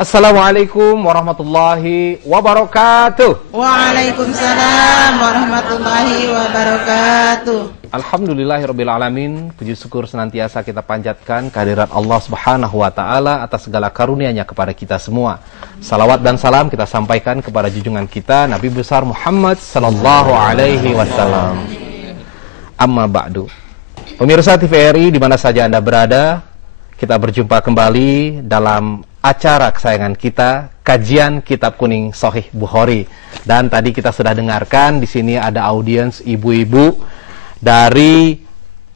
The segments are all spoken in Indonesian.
Assalamualaikum warahmatullahi wabarakatuh. Waalaikumsalam warahmatullahi wabarakatuh. Alhamdulillahirrabbilalamin. Puji syukur senantiasa kita panjatkan kehadirat Allah subhanahu wa ta'ala atas segala karunia-Nya kepada kita semua. Salawat dan salam kita sampaikan kepada junjungan kita Nabi besar Muhammad sallallahu alaihi wasallam. Amma ba'du. Pemirsa TVRI di mana saja Anda berada, kita berjumpa kembali dalam acara kesayangan kita, kajian Kitab Kuning Sahih Bukhari. Dan tadi kita sudah dengarkan di sini ada audiens ibu-ibu dari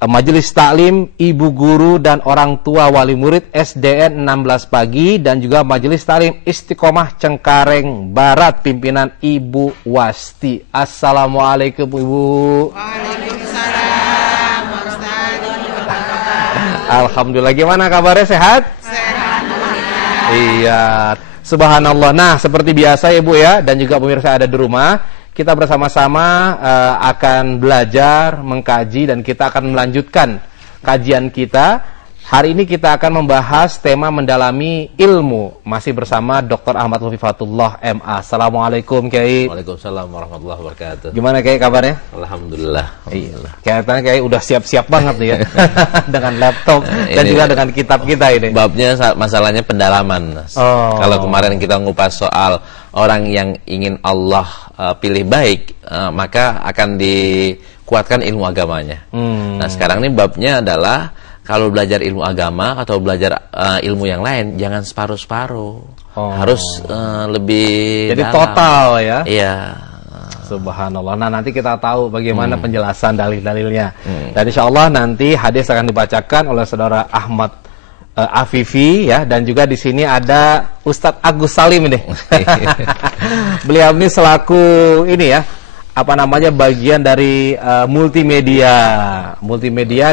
Majelis Taklim Ibu Guru dan Orang Tua Wali Murid SDN 16 Pagi dan juga Majelis Taklim Istiqomah Cengkareng Barat pimpinan Ibu Wasti. Assalamualaikum Ibu. Waalaikumsalam Ustaz. Alhamdulillah, gimana kabarnya, sehat? Iya, subhanallah. Nah, seperti biasa ya Bu ya, dan juga pemirsa ada di rumah, kita bersama-sama akan belajar, mengkaji, dan kita akan melanjutkan kajian kita. Hari ini kita akan membahas tema mendalami ilmu, masih bersama Dr. Ahmad Lutfi Fatullah MA. Assalamualaikum Kiai. Waalaikumsalam warahmatullahi wabarakatuh. Gimana Kiai kabarnya? Alhamdulillah. Iya, kayaknya Kiai udah siap-siap banget nih ya dengan laptop dan juga dengan kitab kita ini. Babnya masalahnya pendalaman. Kalau kemarin kita ngupas soal orang yang ingin Allah pilih baik, maka akan dikuatkan ilmu agamanya. Nah, sekarang ini babnya adalah kalau belajar ilmu agama atau belajar ilmu yang lain, jangan separuh-separuh. Harus lebih jadi dalam. Total ya. Iya. Subhanallah. Nah, nanti kita tahu bagaimana penjelasan dalil-dalilnya. Dan insya Allah nanti hadis akan dibacakan oleh saudara Ahmad Afifi ya, dan juga di sini ada Ustadz Agus Salim ini. Beliau ini selaku ini ya, apa namanya, bagian dari multimedia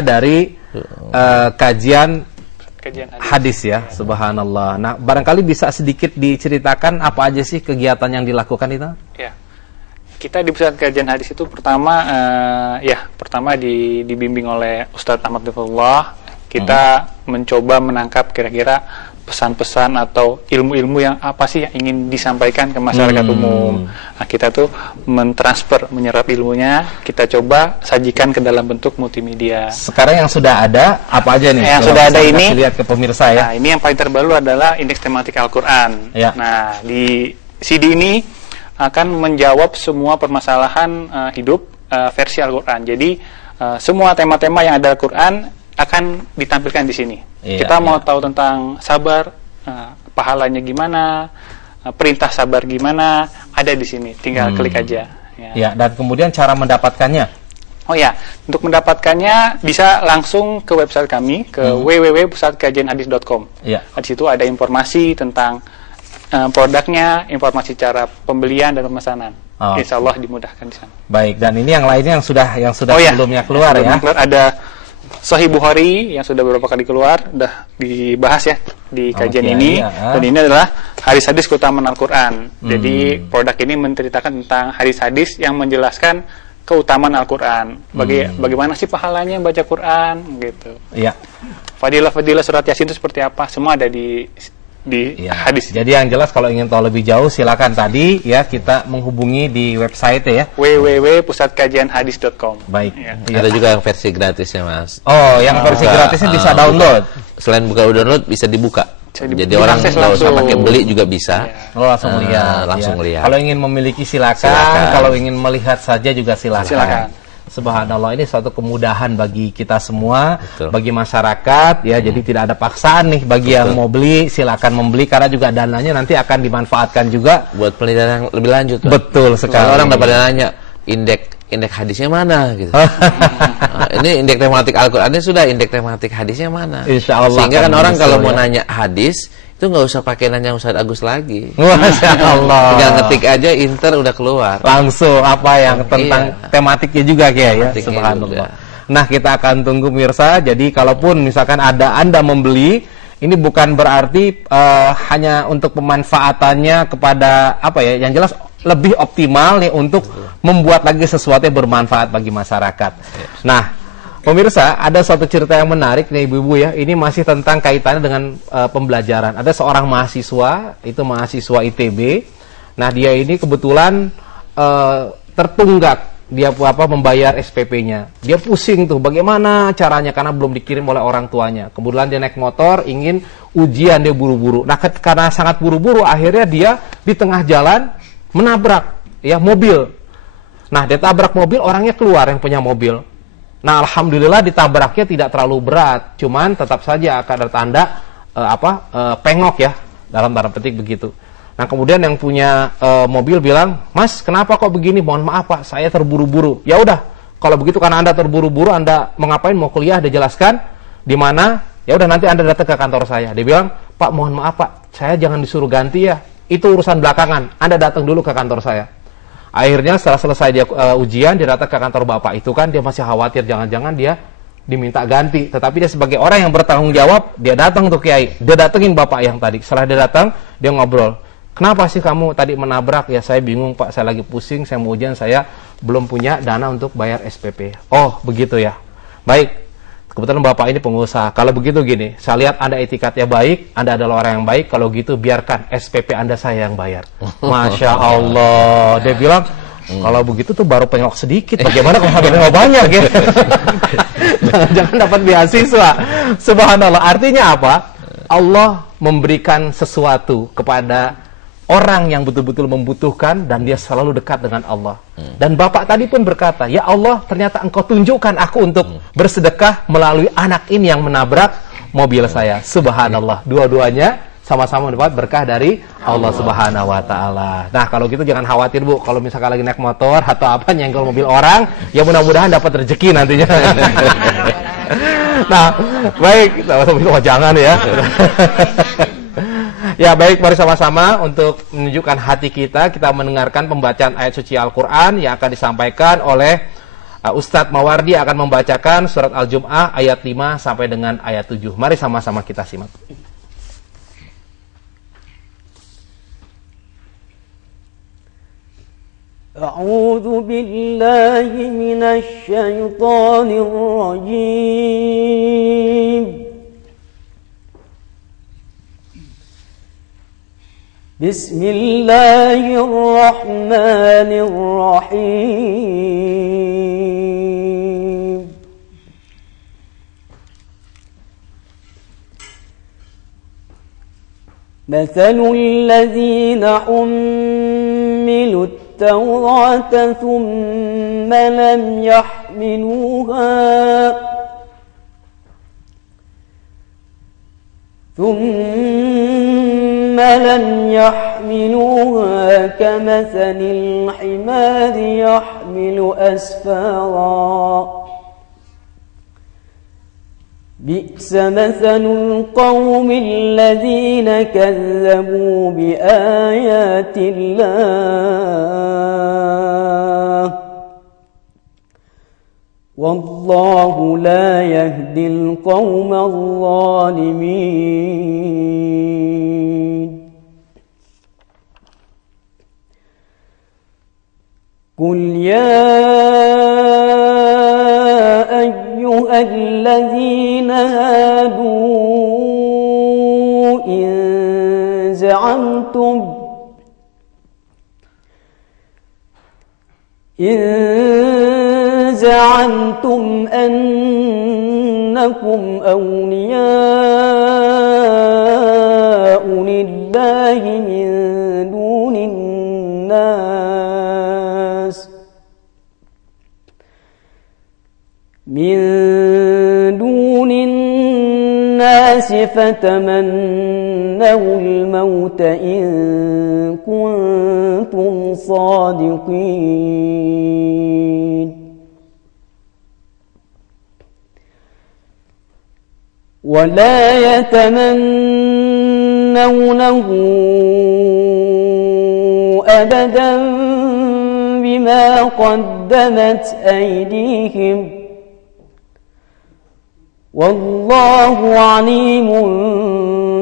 dari kajian hadis ya. Subhanallah. Nah, barangkali bisa sedikit diceritakan apa aja sih kegiatan yang dilakukan itu? Ya, kita di pusat kajian hadis itu pertama dibimbing oleh Ustadz Ahmad Lutfullah. Kita mencoba menangkap kira-kira pesan-pesan atau ilmu-ilmu yang apa sih yang ingin disampaikan ke masyarakat umum. Nah, kita tuh mentransfer, menyerap ilmunya, kita coba sajikan ke dalam bentuk multimedia. Sekarang yang sudah ada apa aja nih? Yang sudah ada ini, lihat ke pemirsa ya. Nah, ini yang paling terbaru adalah indeks tematik Al-Quran. Ya. Nah, di CD ini akan menjawab semua permasalahan hidup versi Al-Quran. Jadi semua tema-tema yang ada Al-Quran akan ditampilkan di sini. Kita mau tahu tentang sabar, pahalanya gimana, perintah sabar gimana, ada di sini. Tinggal klik aja. Ya, dan kemudian cara mendapatkannya. Oh ya, untuk mendapatkannya bisa langsung ke website kami ke www.pusatkajianhadis.com. Ya. Di situ ada informasi tentang produknya, informasi cara pembelian dan pemesanan. Insya Allah dimudahkan di sana. Baik, dan ini yang lainnya yang sudah sebelumnya keluar ya. Ada Sahih Bukhari yang sudah beberapa kali keluar, sudah dibahas ya di kajian ini. Dan ini adalah hadis-hadis keutamaan Al-Quran. Jadi produk ini menceritakan tentang hadis-hadis yang menjelaskan keutamaan Al-Quran. Bagaimana sih pahalanya baca Quran gitu. Iya. Fadilah-fadilah surat Yasin itu seperti apa? Semua ada di hadis. Jadi yang jelas kalau ingin tahu lebih jauh silakan tadi ya kita menghubungi di website ya www.pusatkajianhadis.com. Baik. Ya. Ada juga yang versi gratisnya, Mas. Oh, yang versi gratisnya bisa download. Selain buka download bisa dibuka. Jadi orang nggak usah pakai beli juga bisa. Oh, langsung lihat. Langsung lihat. Kalau ingin memiliki silakan. Kalau ingin melihat saja juga silakan. Subhanallah, ini suatu kemudahan bagi kita semua. Betul. Bagi masyarakat ya. Jadi tidak ada paksaan nih bagi yang mau beli, silakan membeli karena juga dananya nanti akan dimanfaatkan juga buat penelitian yang lebih lanjut. Betul sekali. Orang pada nanya indeks hadisnya mana gitu. Nah, ini indeks tematik Al-Qur'annya sudah, indeks tematik hadisnya mana? Insyaallah. Sehingga kan orang kalau mau nanya hadis itu nggak usah pakai nanya Ustaz Agus lagi. Masya Allah. Tinggal ngetik aja Inter udah keluar. Langsung apa yang tentang tematiknya juga ya. Subhanallah. Nah, kita akan tunggu pemirsa. Jadi kalaupun misalkan Anda membeli, ini bukan berarti hanya untuk pemanfaatannya kepada apa ya, yang jelas lebih optimal nih untuk membuat lagi sesuatu yang bermanfaat bagi masyarakat. Nah, Pemirsa, ada suatu cerita yang menarik nih ibu-ibu ya. Ini masih tentang kaitannya dengan pembelajaran. Ada seorang mahasiswa, itu mahasiswa ITB. Nah, dia ini kebetulan tertunggak. Dia membayar SPP-nya. Dia pusing tuh bagaimana caranya karena belum dikirim oleh orang tuanya. Kemudian dia naik motor, ingin ujian, dia buru-buru. Nah, karena sangat buru-buru, akhirnya dia di tengah jalan menabrak ya mobil. Nah, dia tabrak mobil, orangnya keluar yang punya mobil. Nah, alhamdulillah ditabraknya tidak terlalu berat, cuman tetap saja akan ada tanda pengok ya, dalam tanda petik begitu. Nah, kemudian yang punya mobil bilang, "Mas, kenapa kok begini? Mohon maaf Pak, saya terburu-buru." Ya udah, kalau begitu karena Anda terburu-buru, Anda mengapain? Mau kuliah? Dia jelaskan di mana? Ya udah, nanti Anda datang ke kantor saya. Dia bilang, "Pak, mohon maaf Pak, saya jangan disuruh ganti ya. Itu urusan belakangan. Anda datang dulu ke kantor saya." Akhirnya setelah selesai dia ujian, dia datang ke kantor bapak itu kan, dia masih khawatir jangan-jangan dia diminta ganti. Tetapi dia sebagai orang yang bertanggung jawab, dia datang tuh Kiai. Dia datengin bapak yang tadi. Setelah dia datang, dia ngobrol. "Kenapa sih kamu tadi menabrak?" "Ya saya bingung Pak, saya lagi pusing, saya mau ujian, saya belum punya dana untuk bayar SPP." "Oh begitu ya, baik. Kebetulan bapak ini pengusaha. Kalau begitu gini, saya lihat Anda etikatnya baik, Anda adalah orang yang baik. Kalau gitu biarkan SPP Anda saya yang bayar." Masya Allah. Dia bilang, kalau begitu tuh baru pengok sedikit. Bagaimana kalau sampai pengok banyak ya? Jangan dapat beasiswa. Subhanallah. Artinya apa? Allah memberikan sesuatu kepada orang yang betul-betul membutuhkan dan dia selalu dekat dengan Allah. Dan bapak tadi pun berkata, "Ya Allah, ternyata engkau tunjukkan aku untuk bersedekah melalui anak ini yang menabrak mobil saya." Subhanallah. Dua-duanya sama-sama mendapat berkah dari Allah Subhanahu wa taala. Nah, kalau gitu jangan khawatir Bu, kalau misalkan lagi naik motor atau apa nyenggol mobil orang, ya mudah-mudahan dapat rezeki nantinya. Nah, baik, jangan ya. Ya baik, mari sama-sama untuk menunjukkan hati kita mendengarkan pembacaan ayat suci Al-Quran yang akan disampaikan oleh Ustadz Mawardi. Akan membacakan surat Al-Jum'ah ayat 5 sampai dengan ayat 7. Mari sama-sama kita simak. A'udzu billahi minasy syaithanir rajim. Bismillahirrahmanirrahim. Mathalul ladzina hummilut tawrata thumma lam yahmiluha كمثل الحمار يحمل أسفارا بئس مثل القوم الذين كذبوا بآيات الله والله لا يهدي القوم الظالمين قل يا أيها الذين هادوا إن زعمتم أنكم أولياء لله من دون الناس فتمنوا الموت إن كنتم صادقين ولا يتمنونه أبدا بما قدمت أيديهم والله عليم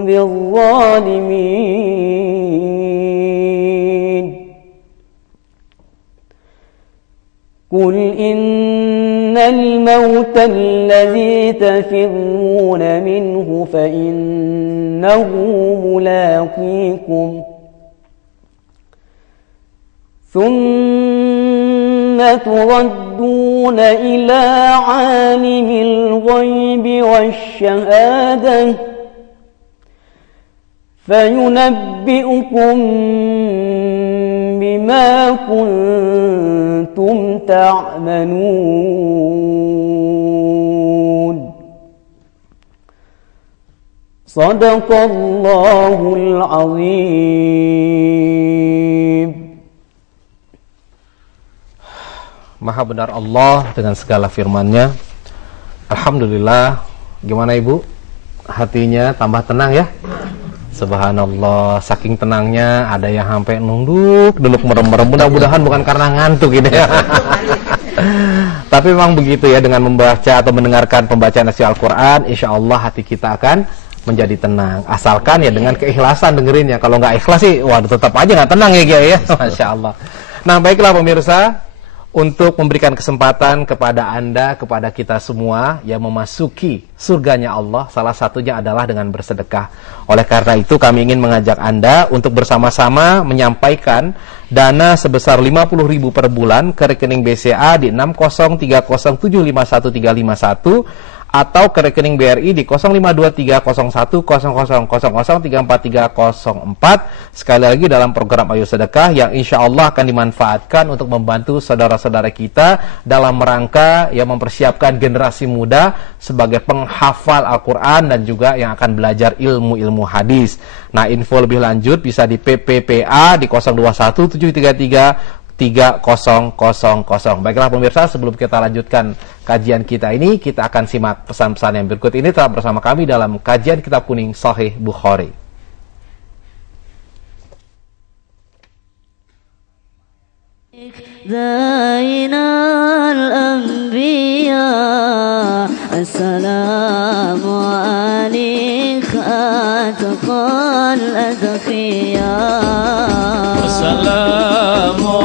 بالظالمين قل إن الموت الذي تفرون منه فإنه ملاقيكم ثم تردون إلى عالم الغيب والشهادة فينبئكم بما كنتم تعملون صدق الله العظيم. Maha benar Allah dengan segala firman-Nya. Alhamdulillah. Gimana Ibu? Hatinya tambah tenang ya? Subhanallah, saking tenangnya ada yang sampai nunduk, merem-merem. Mudah-mudahan bukan karena ngantuk gitu ya. Tapi memang begitu ya, dengan membaca atau mendengarkan pembacaan isi Al-Quran, insya Allah hati kita akan menjadi tenang. Asalkan ya dengan keikhlasan dengerinnya. Kalau nggak ikhlas sih, waduh tetap aja nggak tenang ya Kiai ya. Masya Allah. Nah baiklah pemirsa, untuk memberikan kesempatan kepada Anda, kepada kita semua yang memasuki surganya Allah, salah satunya adalah dengan bersedekah. Oleh karena itu kami ingin mengajak Anda untuk bersama-sama menyampaikan dana sebesar 50.000 per bulan ke rekening BCA di 603075131 atau ke rekening BRI di 05230100003434. Sekali lagi dalam program Ayo Sedekah yang insya Allah akan dimanfaatkan untuk membantu saudara-saudara kita dalam rangka yang mempersiapkan generasi muda sebagai penghafal Al-Quran dan juga yang akan belajar ilmu-ilmu hadis. Nah info lebih lanjut bisa di PPPA di 0217333000. Baiklah pemirsa, sebelum kita lanjutkan kajian kita ini, kita akan simak pesan-pesan yang berikut ini. Tetap bersama kami dalam kajian Kitab Kuning Sahih Bukhari. Zainal Anbiya, Assalamu alayka atqal adqiya. Assalamu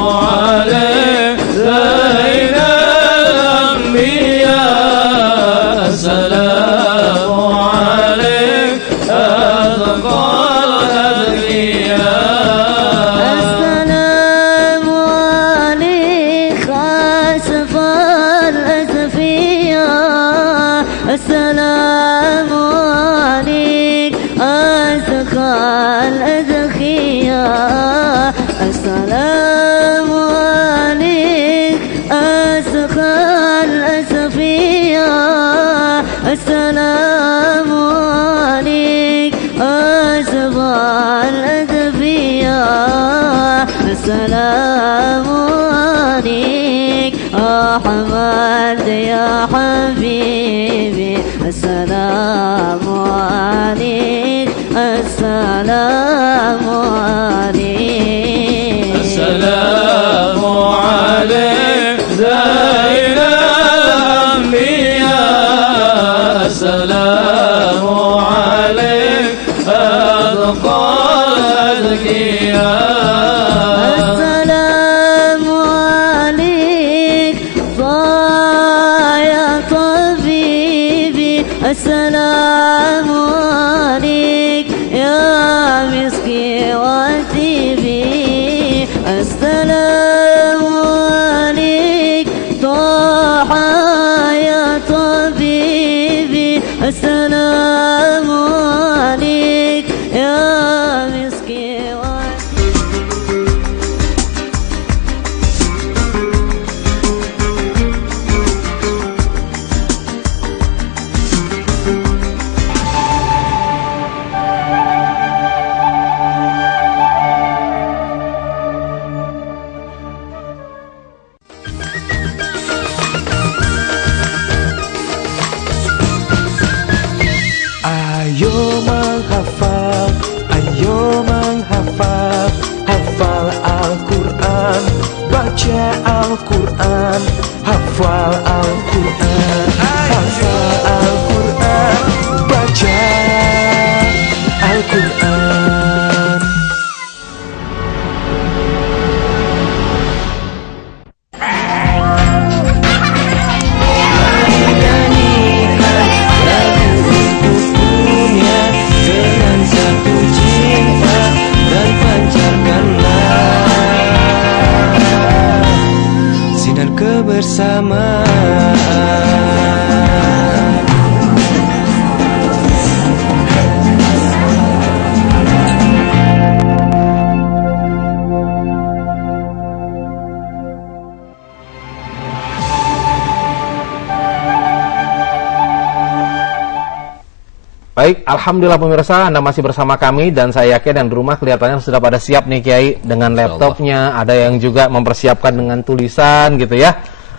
Baik, alhamdulillah pemirsa, Anda masih bersama kami dan saya yakin yang di rumah kelihatannya sudah pada siap nih Kiai dengan laptopnya, ada yang juga mempersiapkan dengan tulisan gitu ya,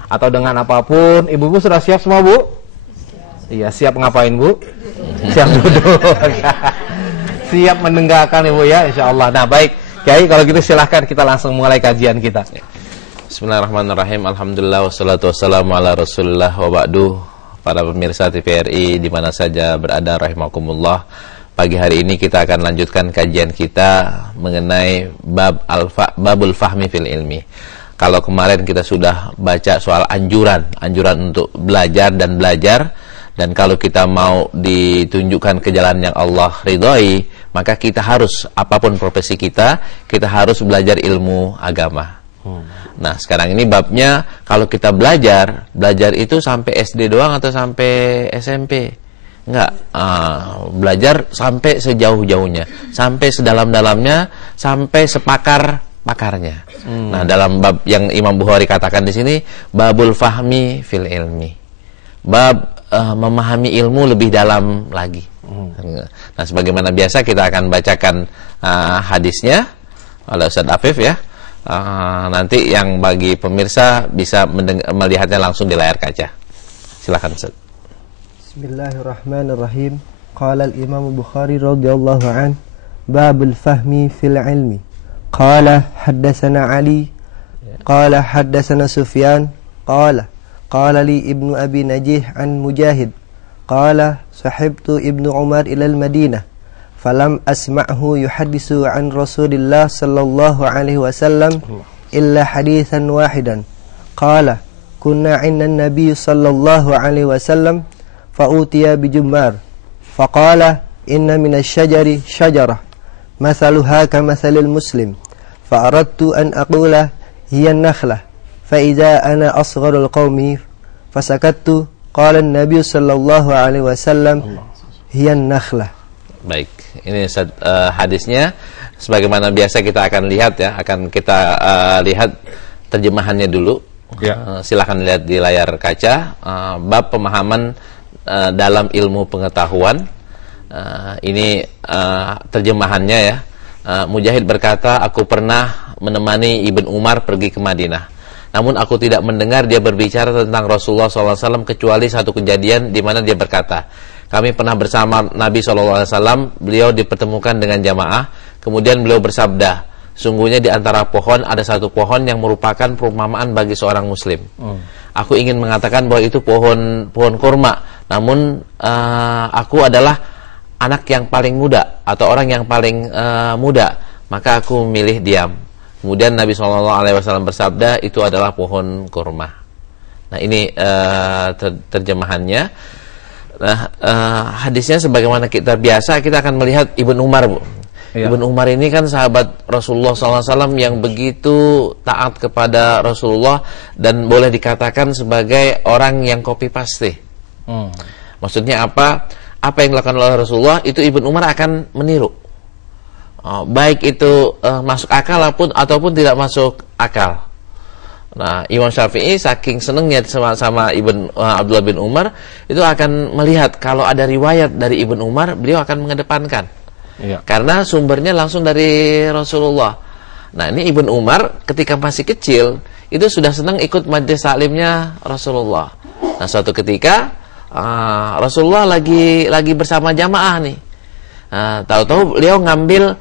atau dengan apapun. Ibu-ibu sudah siap semua, Bu? Iya, siap ngapain, Bu? Siap duduk. Siap mendengarkan Ibu ya, insyaallah. Nah, baik, Kiai kalau gitu silahkan kita langsung mulai kajian kita. Bismillahirrahmanirrahim. Alhamdulillah wassalatu wassalamu ala Rasulillah wa ba'du. Para pemirsa TVRI di mana saja berada rahimakumullah. Pagi hari ini kita akan lanjutkan kajian kita mengenai babul fahmi fil ilmi. Kalau kemarin kita sudah baca soal anjuran untuk belajar, dan kalau kita mau ditunjukkan ke jalan yang Allah ridhoi, maka kita harus, apapun profesi kita harus belajar ilmu agama. Nah, sekarang ini babnya, kalau kita belajar itu sampai SD doang atau sampai SMP? Enggak, belajar sampai sejauh-jauhnya, sampai sedalam-dalamnya, sampai sepakar-pakarnya. Nah, dalam bab yang Imam Bukhari katakan di sini, babul fahmi fil ilmi. Bab memahami ilmu lebih dalam lagi. Nah, sebagaimana biasa kita akan bacakan hadisnya oleh Ustaz Afif ya. Nanti yang bagi pemirsa bisa melihatnya langsung di layar kaca. Silakan Ustaz. Bismillahirrahmanirrahim. Qala al-Imam Bukhari radhiyallahu an, babul fahmi fil ilmi. Qala haddatsana Ali, qala haddatsana Sufyan, qala li ibnu Abi Najih an Mujahid, qala sahibtu ibnu Umar ila al-Madinah. Falam asma'hu yuhaddisu an Rasulillah sallallahu alaihi wasallam illa hadithan wahidan. Qala kunna 'inda an-nabiy sallallahu alaihi wasallam fa utiya bi jummar. Faqala inna min asy-syajari syajarah mathaluha kamathalil muslim. Fa aradtu an aqula hiya an-nakhlah. Fa idza ana asgharul qaumi fasakattu. Qala an-nabiy sallallahu alaihi wasallam hiya an-nakhlah. Baik, ini hadisnya sebagaimana biasa kita akan lihat ya, akan kita lihat terjemahannya dulu. Ya. Silakan lihat di layar kaca, bab pemahaman dalam ilmu pengetahuan. Ini terjemahannya ya. Mujahid berkata, aku pernah menemani Ibn Umar pergi ke Madinah. Namun aku tidak mendengar dia berbicara tentang Rasulullah SAW kecuali satu kejadian di mana dia berkata, kami pernah bersama Nabi SAW, beliau dipertemukan dengan jamaah, kemudian beliau bersabda, sungguhnya di antara pohon ada satu pohon yang merupakan perumpamaan bagi seorang muslim. Aku ingin mengatakan bahwa itu pohon kurma, namun aku adalah anak yang paling muda atau orang yang paling muda, maka aku memilih diam. Kemudian Nabi SAW bersabda, itu adalah pohon kurma. Nah, ini terjemahannya. Nah, hadisnya sebagaimana kita biasa, kita akan melihat Ibn Umar, Bu. Ya. Ibn Umar ini kan sahabat Rasulullah SAW yang begitu taat kepada Rasulullah dan boleh dikatakan sebagai orang yang copy paste. Maksudnya apa? Apa yang dilakukan oleh Rasulullah itu Ibn Umar akan meniru. Baik itu masuk akal ataupun tidak masuk akal. Nah, Imam Syafi'i saking senengnya sama Ibn Abdullah bin Umar, itu akan melihat kalau ada riwayat dari Ibn Umar, beliau akan mengedepankan. Iya. Karena sumbernya langsung dari Rasulullah. Nah, ini Ibn Umar ketika masih kecil, itu sudah senang ikut majelis taklimnya Rasulullah. Nah, suatu ketika Rasulullah lagi bersama jamaah nih. Tahu-tahu beliau ngambil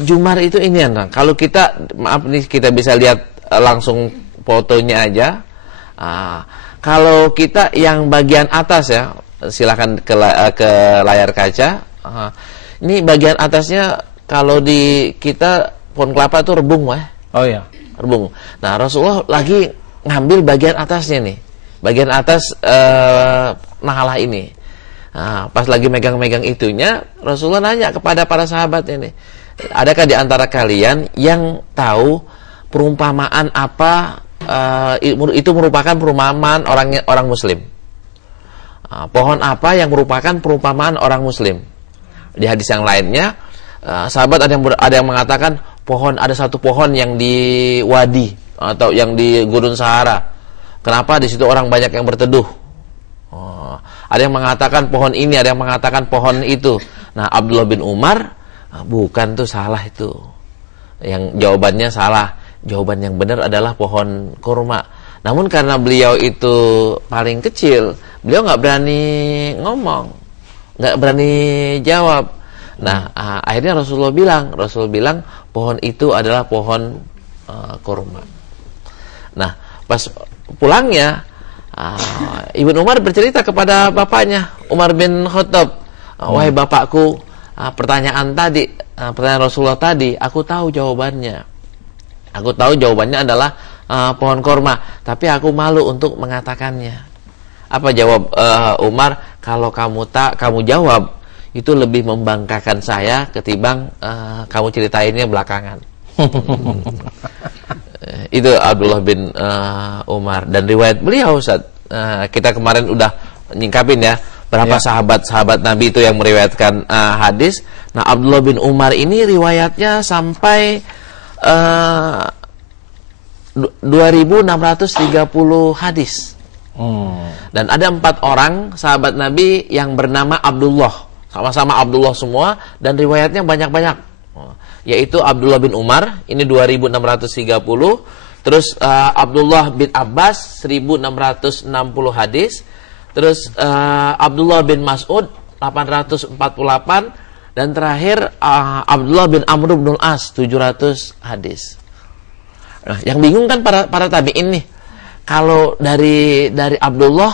jumar itu ini. Nah, kalau kita, maaf nih, kita bisa lihat langsung fotonya aja. Kalau kita yang bagian atas ya, silakan ke layar kaca. Ini bagian atasnya kalau di kita pohon kelapa itu rebung, wah. Oh iya, rebung. Nah, Rasulullah lagi ngambil bagian atasnya nih, bagian atas nahalah ini. Nah, pas lagi megang-megang itunya, Rasulullah nanya kepada para sahabat ini, adakah di antara kalian yang tahu perumpamaan apa? Itu merupakan perumpamaan orang Muslim. Pohon apa yang merupakan perumpamaan orang Muslim? Di hadis yang lainnya, sahabat ada yang mengatakan ada satu pohon yang di wadi atau yang di Gurun Sahara. Kenapa di situ orang banyak yang berteduh? Ada yang mengatakan pohon ini, ada yang mengatakan pohon itu. Nah, Abdullah bin Umar, bukan tuh, salah itu. Yang jawabannya salah. Jawaban yang benar adalah pohon kurma. Namun karena beliau itu paling kecil, beliau nggak berani ngomong, nggak berani jawab. Nah, akhirnya Rasul bilang pohon itu adalah pohon kurma. Nah, pas pulangnya, Ibnu Umar bercerita kepada bapaknya, Umar bin Khattab, wahai bapakku, pertanyaan Rasulullah tadi, aku tahu jawabannya. Aku tahu jawabannya adalah pohon kurma, tapi aku malu untuk mengatakannya. Apa jawab Umar? Kalau kamu jawab, itu lebih membanggakan saya ketimbang kamu ceritainnya belakangan. Itu Abdullah bin Umar. Dan riwayat beliau, Ustaz, kita kemarin udah nyingkapin ya, berapa sahabat-sahabat Nabi itu yang meriwayatkan hadis. Nah, Abdullah bin Umar ini riwayatnya sampai 2.630 hadis. Dan ada 4 orang sahabat Nabi yang bernama Abdullah, sama-sama Abdullah semua, dan riwayatnya banyak-banyak, yaitu Abdullah bin Umar, ini 2.630. Terus Abdullah bin Abbas 1.660 hadis. Terus Abdullah bin Mas'ud 848. Dan terakhir Abdullah bin Amr bin As 700 hadis. Nah, yang bingung kan para tabi'in nih. Kalau dari Abdullah,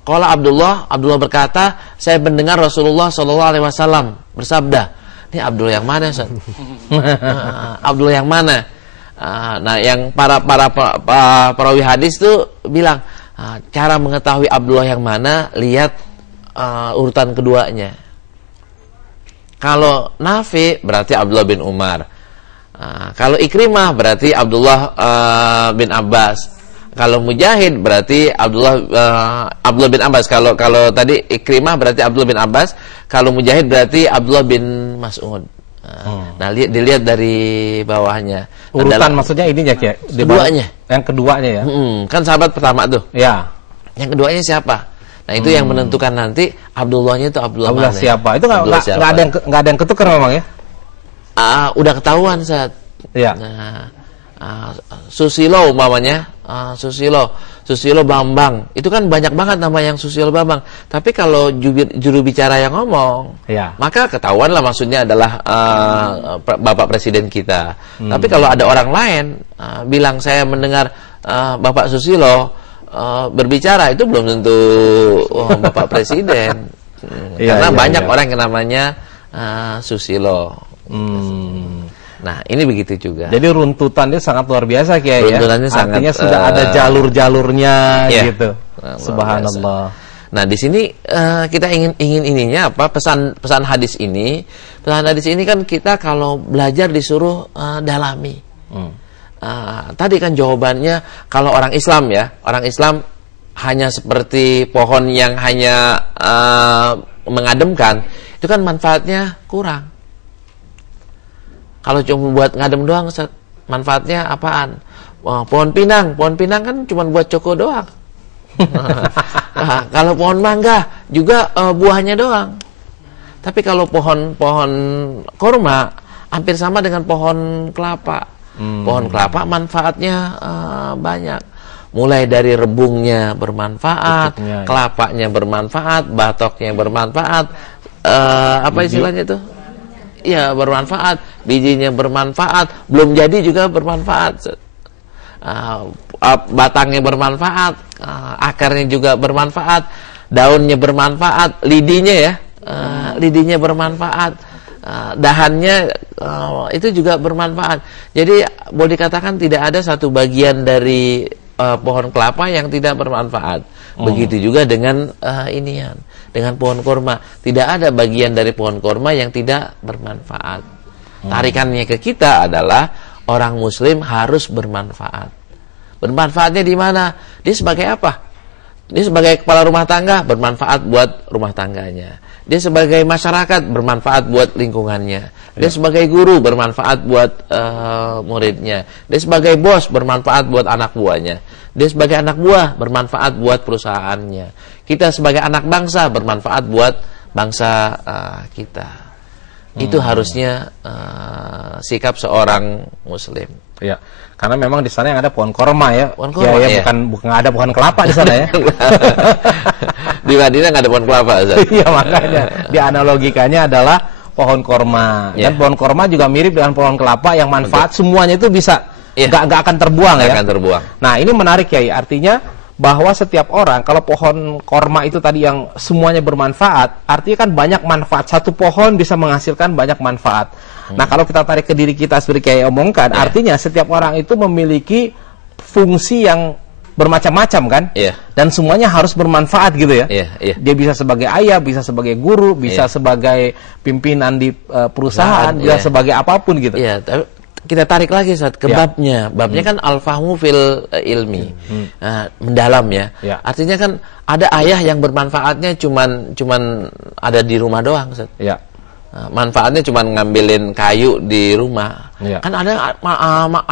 qala Abdullah berkata, saya mendengar Rasulullah SAW bersabda. Ini Abdullah yang mana, Ustaz? Abdullah yang mana? Nah, yang para perawi hadis tuh bilang, cara mengetahui Abdullah yang mana, lihat urutan keduanya. Kalau Nafi berarti Abdullah bin Umar. Kalau Ikrimah berarti Abdullah bin Abbas. Kalau Mujahid berarti Abdullah bin Abbas. Kalau tadi Ikrimah berarti Abdullah bin Abbas. Kalau Mujahid berarti Abdullah bin Mas'ud. Nah, dilihat dari bawahnya. Urutan maksudnya ininya ya? Keduanya. Yang keduanya ya? Kan sahabat pertama tuh. Ya. Yang keduanya siapa? Nah, itu yang menentukan nanti Abdullahnya itu Abdullah mana? Siapa? Itu nggak ada yang ketukar memang ya? Udah ketahuan, Ustaz. Iya. Nah, Susilo umpamanya, Susilo Bambang. Itu kan banyak banget nama yang Susilo Bambang. Tapi kalau juru bicara yang ngomong, maka ketahuan lah maksudnya adalah Bapak Presiden kita. Tapi kalau ada orang lain bilang saya mendengar Bapak Susilo berbicara, itu belum tentu Bapak Presiden. Karena banyak orang yang namanya Susilo. Nah, ini begitu juga. Jadi runtutannya sangat luar biasa, Kiai, ya. Artinya sangat, sudah ada jalur-jalurnya gitu. Subhanallah. Nah, di sini kita ingin ininya apa? Pesan hadis ini. Pesan hadis ini kan kita kalau belajar disuruh dalami. Tadi kan jawabannya kalau orang Islam ya, orang Islam hanya seperti pohon yang hanya mengademkan, itu kan manfaatnya kurang. Kalau cuma buat ngadem doang, manfaatnya apaan? Pohon pinang kan cuma buat coko doang. Nah, kalau pohon mangga juga buahnya doang. Tapi kalau pohon kurma hampir sama dengan pohon kelapa. Pohon kelapa manfaatnya banyak. Mulai dari rebungnya bermanfaat, kelapanya bermanfaat, batoknya bermanfaat, apa istilahnya itu? Ya, bermanfaat, bijinya bermanfaat, belum jadi juga bermanfaat, batangnya bermanfaat, akarnya juga bermanfaat, daunnya bermanfaat, lidinya bermanfaat, dahannya itu juga bermanfaat. Jadi boleh dikatakan tidak ada satu bagian dari pohon kelapa yang tidak bermanfaat. Begitu juga dengan dengan pohon kurma, tidak ada bagian dari pohon kurma yang tidak bermanfaat. Tarikannya ke kita adalah orang Muslim harus bermanfaat. Bermanfaatnya di mana? Dia sebagai apa? Dia sebagai kepala rumah tangga bermanfaat buat rumah tangganya. Dia sebagai masyarakat bermanfaat buat lingkungannya. Dia sebagai guru bermanfaat buat muridnya. Dia sebagai bos bermanfaat buat anak buahnya. Dia sebagai anak buah bermanfaat buat perusahaannya. Kita sebagai anak bangsa bermanfaat buat bangsa kita. Itu harusnya sikap seorang muslim. Ya, karena memang di sana yang ada pohon korma ya. Pohon korma, ya. Bukan ada pohon kelapa di sana ya. Di Madinah nggak ada pohon kelapa, Ustaz. Iya, makanya dianalogikannya adalah pohon korma. Dan pohon korma juga mirip dengan pohon kelapa yang manfaat semuanya itu bisa nggak akan terbuang ya. Akan terbuang. Nah, ini menarik ya, artinya bahwa setiap orang, kalau pohon korma itu tadi yang semuanya bermanfaat, artinya kan banyak manfaat. Satu pohon bisa menghasilkan banyak manfaat. Nah, kalau kita tarik ke diri kita seperti kayak omongkan, artinya setiap orang itu memiliki fungsi yang bermacam-macam kan? Dan semuanya harus bermanfaat gitu ya. Dia bisa sebagai ayah, bisa sebagai guru, bisa sebagai pimpinan di perusahaan, bisa sebagai apapun gitu. Iya, tapi kita tarik lagi saat ke babnya. Babnya kan al-fahmu fil ilmi. Mendalam ya. Artinya kan ada ayah yang bermanfaatnya cuman ada di rumah doang, Ustaz. Manfaatnya cuman ngambilin kayu di rumah. Kan ada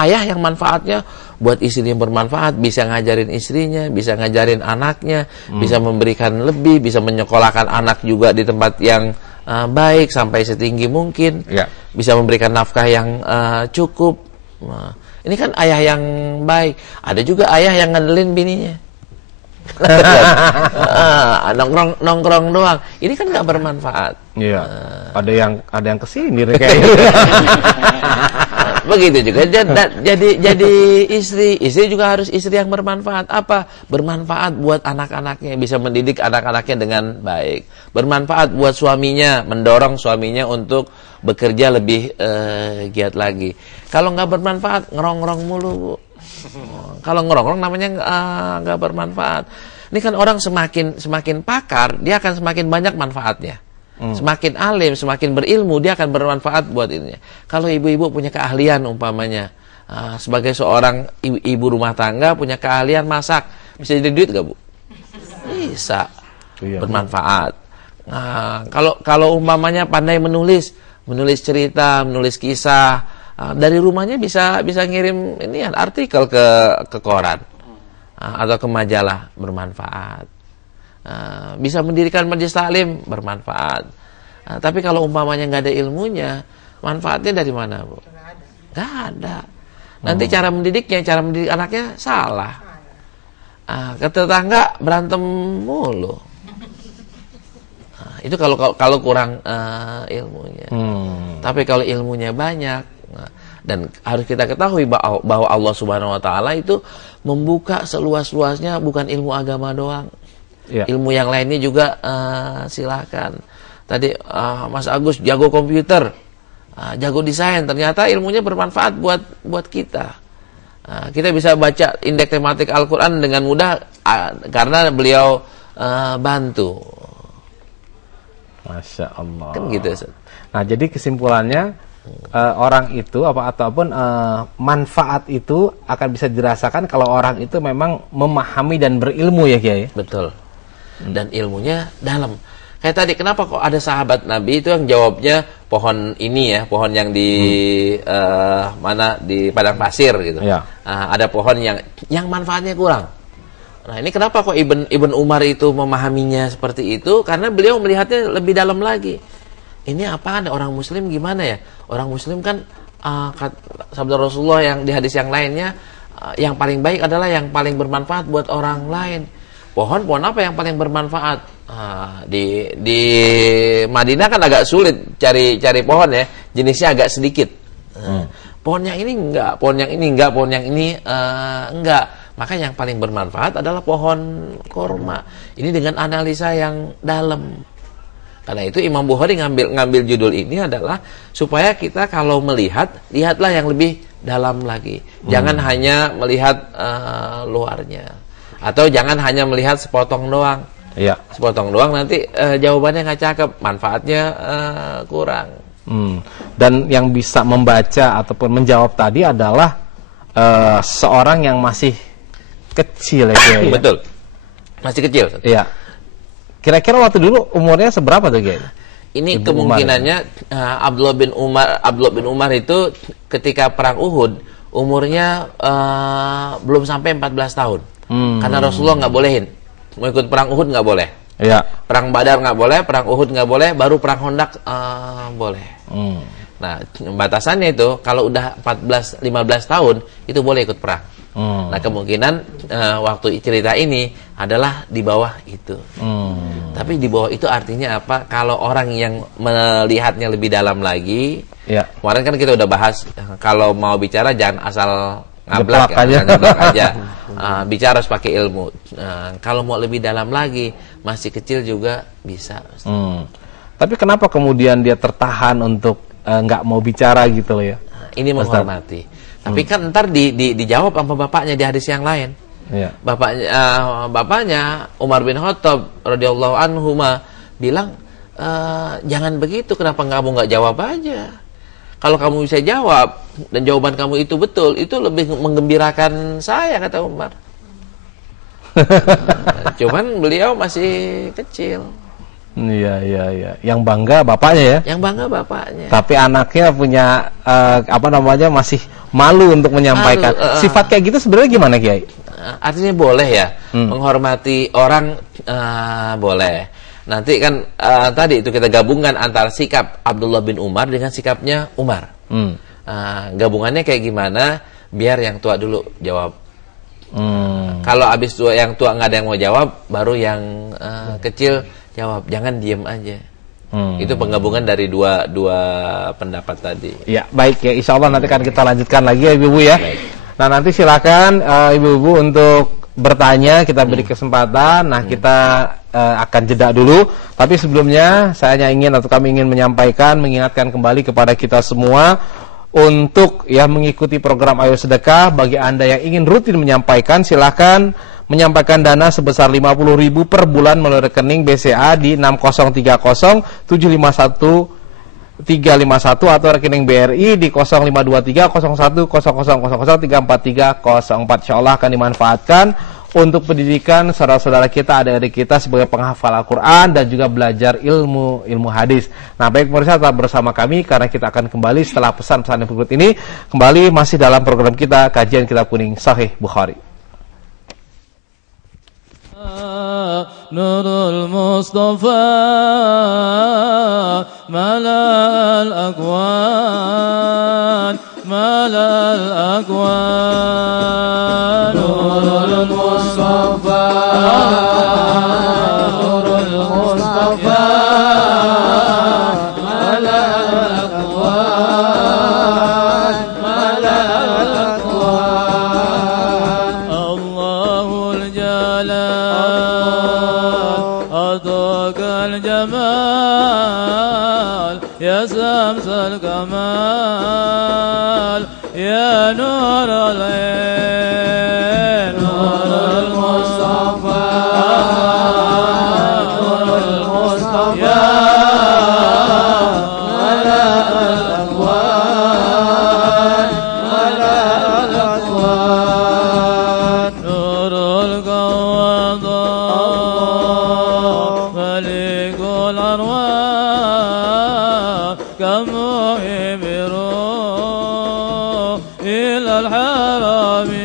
ayah yang manfaatnya buat istri yang bermanfaat, bisa ngajarin istrinya, bisa ngajarin anaknya, bisa memberikan lebih, bisa menyekolahkan anak juga di tempat yang baik sampai setinggi mungkin, bisa memberikan nafkah yang cukup. Ini kan ayah yang baik. Ada juga ayah yang ngandelin bininya. Nongkrong doang. Ini kan nggak bermanfaat. Iya. Ada yang kesini kayak. Begitu juga jadi istri juga harus istri yang bermanfaat. Apa? Bermanfaat buat anak-anaknya, bisa mendidik anak-anaknya dengan baik. Bermanfaat buat suaminya, mendorong suaminya untuk bekerja lebih giat lagi. Kalau nggak bermanfaat, ngerong-ngerong mulu, Bu. Kalau ngerong-ngerong namanya nggak bermanfaat. Ini kan orang semakin pakar, dia akan semakin banyak manfaatnya. Semakin alim, semakin berilmu, dia akan bermanfaat buat ini. Kalau ibu-ibu punya keahlian umpamanya, sebagai seorang ibu rumah tangga punya keahlian masak, bisa jadi duit gak, Bu? Bisa. Bermanfaat. Kalau umpamanya pandai menulis cerita, menulis kisah, dari rumahnya bisa ngirim artikel ke koran atau ke majalah, bermanfaat. Bisa mendirikan majelis taklim, bermanfaat. Tapi kalau umpamanya nggak ada ilmunya, manfaatnya dari mana, Bu? Nggak ada. Nanti cara mendidik anaknya salah. Ke tetangga berantem mulu. Itu kalau kurang ilmunya. Tapi kalau ilmunya banyak, dan harus kita ketahui bahwa Allah Subhanahu Wa Taala itu membuka seluas-luasnya, bukan ilmu agama doang. Ilmu yang lainnya juga silakan. Tadi Mas Agus jago komputer, jago desain, ternyata ilmunya bermanfaat buat kita. Kita bisa baca indeks tematik Al-Quran dengan mudah karena beliau bantu. Masya Allah. Kan gitu, Ustaz. Nah, jadi kesimpulannya orang itu ataupun manfaat itu akan bisa dirasakan kalau orang itu memang memahami dan berilmu ya, Kiai. Betul. Dan ilmunya dalam. Kayak tadi, kenapa kok ada sahabat Nabi itu yang jawabnya pohon ini ya, pohon yang di mana di padang pasir gitu. Ada pohon yang manfaatnya kurang. Nah, ini kenapa kok Ibn Umar itu memahaminya seperti itu? Karena beliau melihatnya lebih dalam lagi. Ini apa, ada orang muslim gimana ya? Orang muslim kan sabda Rasulullah yang di hadis yang lainnya, yang paling baik adalah yang paling bermanfaat buat orang lain. Pohon apa yang paling bermanfaat? Di Madinah kan agak sulit cari pohon ya, jenisnya agak sedikit. Pohon yang ini enggak, pohon yang ini enggak, pohon yang ini enggak. Maka yang paling bermanfaat adalah pohon korma. Ini dengan analisa yang dalam. Karena itu Imam Bukhari ngambil judul ini adalah supaya kita kalau lihatlah yang lebih dalam lagi. Jangan hanya melihat luarnya. Atau jangan hanya melihat sepotong doang. Sepotong doang nanti jawabannya nggak cakep, manfaatnya kurang. Dan yang bisa membaca ataupun menjawab tadi adalah seorang yang masih kecil ya. Betul. Masih kecil. Iya. Kira-kira waktu dulu umurnya seberapa tuh, Kiai? Ini Ibu kemungkinannya Abdullah bin Umar itu ketika perang Uhud umurnya belum sampai 14 tahun. Karena Rasulullah nggak bolehin. Mau ikut perang Uhud nggak boleh. Iya. Perang Badar nggak boleh, perang Uhud nggak boleh, baru perang Khandaq boleh. Nah, batasannya itu kalau udah 14-15 tahun itu boleh ikut perang. Nah, kemungkinan waktu cerita ini adalah di bawah itu. Tapi di bawah itu artinya apa? Kalau orang yang melihatnya lebih dalam lagi, kemarin kan kita udah bahas kalau mau bicara jangan asal ngablak aja. Bicara harus pakai ilmu. Kalau mau lebih dalam lagi, masih kecil juga bisa. Tapi kenapa kemudian dia tertahan untuk nggak mau bicara gitu loh ya? Ini menghormati. Tapi kan ntar dijawab sama bapaknya di hadis yang lain. Bapaknya Umar bin Khattab radhiyallahu anhu bilang, jangan begitu, kenapa kamu nggak jawab aja? Kalau kamu bisa jawab dan jawaban kamu itu betul, itu lebih menggembirakan saya, kata Umar. Cuman beliau masih kecil. Iya. Yang bangga bapaknya ya? Yang bangga bapaknya. Tapi anaknya punya masih malu untuk menyampaikan. Sifat kayak gitu sebenarnya gimana, Kiai? Artinya boleh ya, menghormati orang boleh. Nanti kan tadi itu kita gabungkan antara sikap Abdullah bin Umar dengan sikapnya Umar. Gabungannya kayak gimana? Biar yang tua dulu jawab. Kalau abis yang tua nggak ada yang mau jawab, baru yang kecil jawab. Jangan diem aja. Itu penggabungan dari dua pendapat tadi. Ya, baik ya. Insya Allah nanti kan kita lanjutkan lagi ya, Ibu-ibu ya. Baik. Nah, nanti silakan Ibu-ibu untuk bertanya, kita beri kesempatan. Nah, kita akan jeda dulu. Tapi sebelumnya saya ingin atau kami ingin menyampaikan, mengingatkan kembali kepada kita semua untuk ya mengikuti program Ayo Sedekah. Bagi Anda yang ingin rutin menyampaikan, silakan menyampaikan dana sebesar 50.000 per bulan melalui rekening BCA di 6030751 351 atau rekening BRI di 05230100003434. Insyaallah akan dimanfaatkan untuk pendidikan saudara-saudara kita, adik-adik kita sebagai penghafal Al-Quran dan juga belajar ilmu hadis. Nah, baik pemirsa, tetap bersama kami karena kita akan kembali setelah pesan-pesan yang berikut ini. Kembali masih dalam program kita, kajian Kitab Kuning Sahih Bukhari. Nurul Mustafa malal akwan Nurul Mustafa Nurul Mustafa malal akwan Allahul Jalal adakal jamal ya samsal kamal ya nur al-ain Nurul Mustafa Nurul Mustafa ya malal akwan malal akwan Nurul Qawwada Malikul Arwah kamu ibiru إلى الحرمين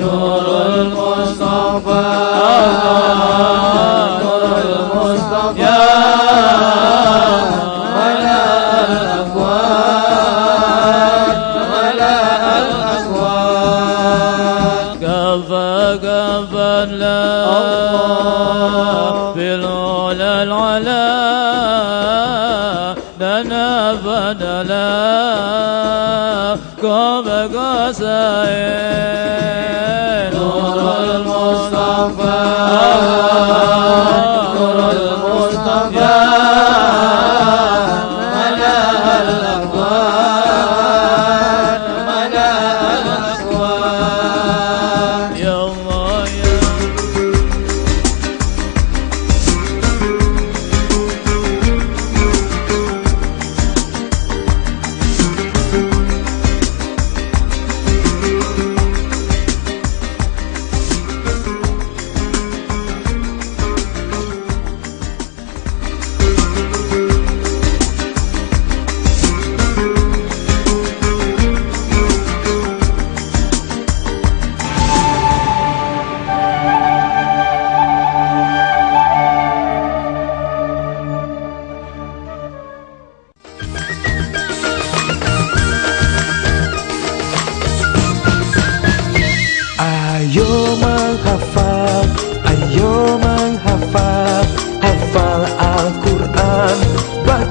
نور المصطفى نور المصطفى يا ملأ الأكوان ملأ الأكوان كفى لا بالعلا العلا لنا بدلا قام قاسين نور المصطفى نور المصطفى يا ملأ الأكوان ملأ الأكوان يا الله يا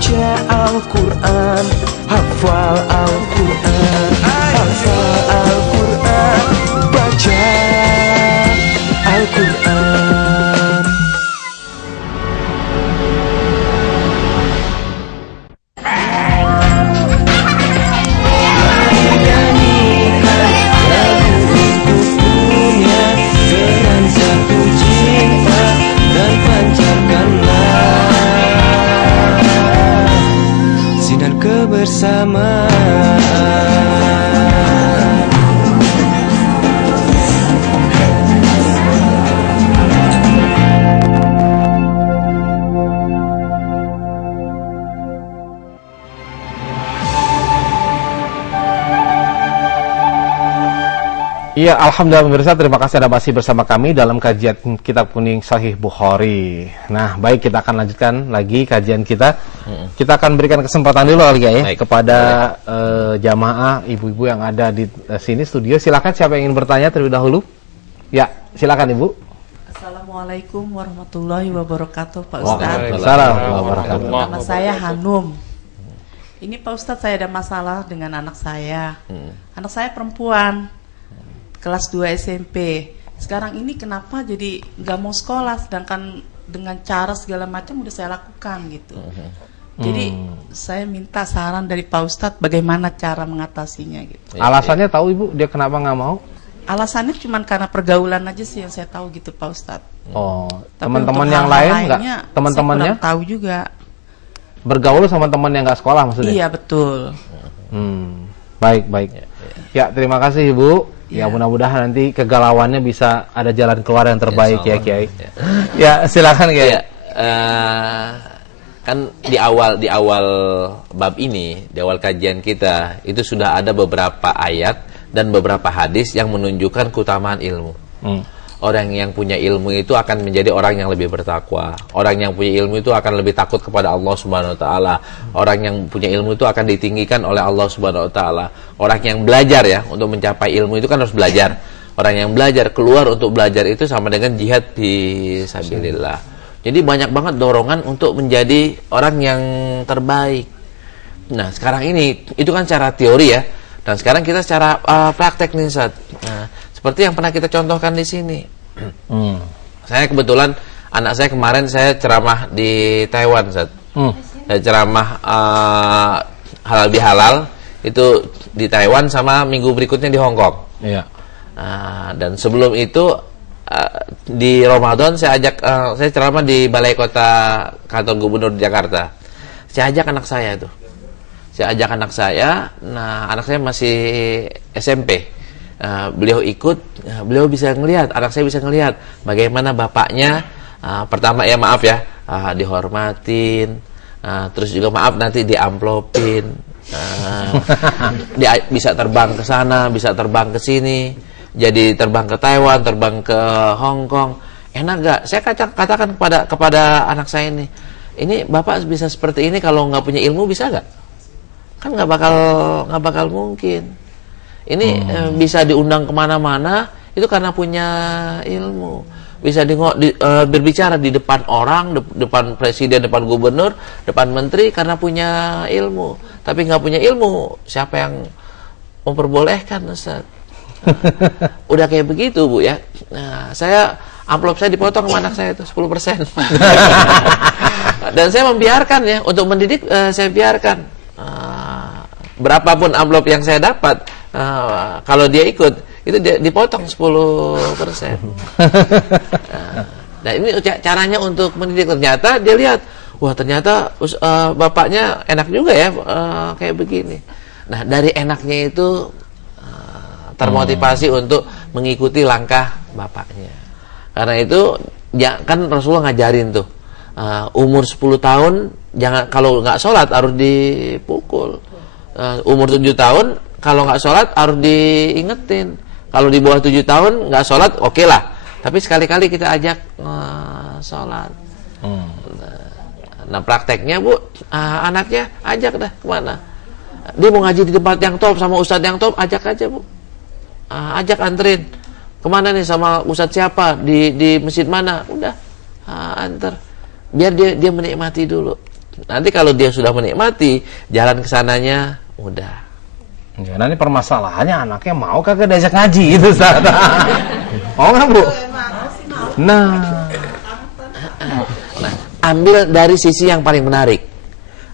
baca Al-Quran, hafal Al-Quran, hafal Al-Quran, baca Al-Quran. Dengan satu cinta dan pancarkanlah sinar kebersamaan. Iya, alhamdulillah pemirsa, terima kasih Anda masih bersama kami dalam kajian Kitab Kuning Sahih Bukhari. Nah, baik, kita akan lanjutkan lagi kajian kita. Kita akan berikan kesempatan dulu kali ya kepada jamaah ibu-ibu yang ada di sini studio. Silakan siapa yang ingin bertanya terlebih dahulu. Ya, silakan Ibu. Assalamualaikum warahmatullahi wabarakatuh, Pak Ustadz. Waalaikumsalam warahmatullahi wabarakatuh. Nama saya Hanum. Ini Pak Ustadz, saya ada masalah dengan anak saya. Anak saya perempuan, kelas 2 SMP. Sekarang ini kenapa jadi nggak mau sekolah, sedangkan dengan cara segala macam udah saya lakukan gitu. Jadi saya minta saran dari Pak Ustadz bagaimana cara mengatasinya gitu. Alasannya tahu Ibu dia kenapa nggak mau? Alasannya cuma karena pergaulan aja sih yang saya tahu gitu, Pak Ustadz. Oh, Tapi teman-teman untuk yang hal-hal lain nggak? lainnya, Teman-temannya saya kurang tahu juga. bergaul sama teman yang nggak sekolah maksudnya? Iya, betul. Baik, baik. Ya, terima kasih Ibu. Ya, mudah-mudahan nanti kegalauannya bisa ada jalan keluar yang terbaik ya, Kiai. Ya, silakan Kiai. Kan di awal bab ini, di awal kajian kita itu sudah ada beberapa ayat dan beberapa hadis yang menunjukkan keutamaan ilmu. Orang yang punya ilmu itu akan menjadi orang yang lebih bertakwa. Orang yang punya ilmu itu akan lebih takut kepada Allah Subhanahu wa taala. Orang yang punya ilmu itu akan ditinggikan oleh Allah Subhanahu wa taala. Orang yang belajar ya untuk mencapai ilmu itu kan harus belajar. Orang yang belajar keluar untuk belajar itu sama dengan jihad fisabilillah. Jadi banyak banget dorongan untuk menjadi orang yang terbaik. Nah, sekarang ini itu kan cara teori ya. Dan sekarang kita secara praktek nih, Ustaz. Nah, seperti yang pernah kita contohkan di sini. Saya kebetulan anak saya kemarin saya ceramah di Taiwan, Ustaz. Saya ceramah halal bihalal itu di Taiwan sama minggu berikutnya di Hong Kong. Iya. Dan sebelum itu di Ramadan saya ajak saya ceramah di Balai Kota Kantor Gubernur di Jakarta. Saya ajak anak saya itu. Saya ajak anak saya. Nah, anak saya masih SMP. Beliau ikut, beliau bisa ngelihat, anak saya bisa ngelihat bagaimana bapaknya pertama ya maaf ya dihormatin, terus juga maaf nanti diamplopin, dia bisa terbang ke sana, bisa terbang ke sini, jadi terbang ke Taiwan, terbang ke Hong Kong, enak gak? Saya katakan kepada anak saya ini bapak bisa seperti ini kalau nggak punya ilmu bisa gak? Kan nggak bakal mungkin. Ini bisa diundang kemana-mana itu karena punya ilmu. Bisa berbicara di depan orang, depan presiden, depan gubernur, depan menteri karena punya ilmu. Tapi nggak punya ilmu, siapa yang memperbolehkan, Ustaz? Udah kayak begitu, Bu ya. Nah, amplop saya dipotong sama anak saya itu 10%. Dan saya membiarkan ya untuk mendidik, saya biarkan. Berapapun amplop yang saya dapat, kalau dia ikut itu dia dipotong 10%. Nah, ini caranya untuk mendidik. Ternyata dia lihat, wah ternyata bapaknya enak juga ya kayak begini. Nah, dari enaknya itu termotivasi untuk mengikuti langkah bapaknya. Karena itu ya, kan Rasulullah ngajarin tuh umur 10 tahun jangan, kalau nggak sholat harus dipukul. Umur 7 tahun kalau nggak sholat harus diingetin. Kalau di bawah 7 tahun nggak sholat oke lah, tapi sekali-kali kita ajak sholat. Nah prakteknya Bu, anaknya ajak dah kemana. Dia mau ngaji di tempat yang top sama ustadz yang top, ajak aja Bu. Ajak anterin. Kemana nih sama ustadz siapa, di masjid mana, udah anter. Biar dia menikmati dulu. nanti kalau dia sudah menikmati, jalan ke sananya mudah. Ya, nanti permasalahannya anaknya mau kagak diajak ngaji itu, Ustaz. Mau nggak, Bu? Nah, ambil dari sisi yang paling menarik.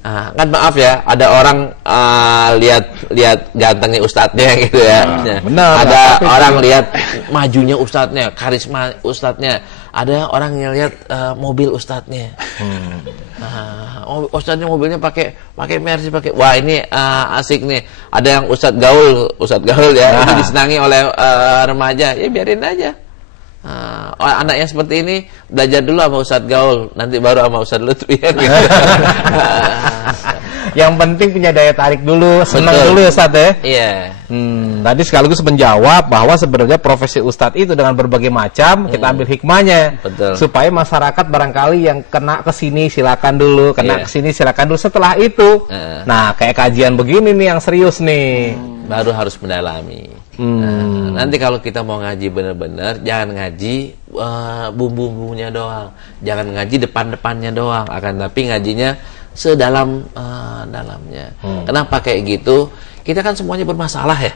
Kan maaf ya, ada orang lihat gantengnya ustadznya gitu ya. Benar. Ada orang lihat majunya ustadznya, karisma ustadznya. Ada orang yang lihat mobil ustadznya. Ustadznya mobilnya pakai Mercy, wah ini asik nih. Ada yang ustadz gaul ya, itu disenangi oleh remaja. Ya biarin aja. Anak yang seperti ini belajar dulu sama Ustadz Gaul, nanti baru sama Ustadz Lutfi ya, gitu. Yang penting punya daya tarik dulu, senang dulu ya Ustadz ya. Iya. Tadi sekaligus menjawab bahwa sebenarnya profesi Ustadz itu dengan berbagai macam kita ambil hikmahnya. Betul. Supaya masyarakat barangkali yang kena kesini silakan dulu, kena kesini silakan dulu. Setelah itu, nah kayak kajian begini nih yang serius nih, baru harus mendalami. Nanti kalau kita mau ngaji benar-benar, jangan ngaji bumbu-bumbunya doang, jangan ngaji depan-depannya doang, akan tapi ngajinya sedalam-dalamnya. Kenapa kayak gitu? Kita kan semuanya bermasalah ya.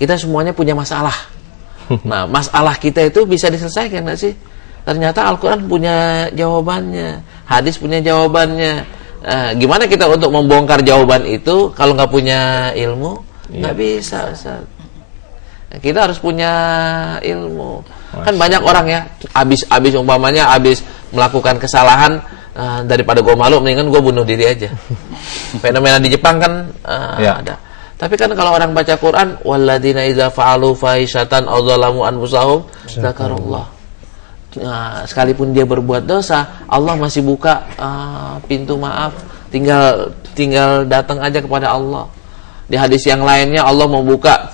Kita semuanya punya masalah. Nah, masalah kita itu bisa diselesaikan nggak sih? Ternyata Al-Quran punya jawabannya, hadis punya jawabannya. Gimana kita untuk membongkar jawaban itu kalau nggak punya ilmu? Nggak bisa, Ustaz. Kita harus punya ilmu. Kan banyak orang ya, abis umpamanya abis melakukan kesalahan, daripada gue malu, mendingan gue bunuh diri aja. Fenomena di Jepang kan ada. Tapi kan kalau orang baca Quran, walladzina idza fa'alu fahisyatan aw zalamu anfusahum dzakarullah. Sekalipun dia berbuat dosa, Allah masih buka pintu maaf. Tinggal datang aja kepada Allah. Di hadis yang lainnya Allah membuka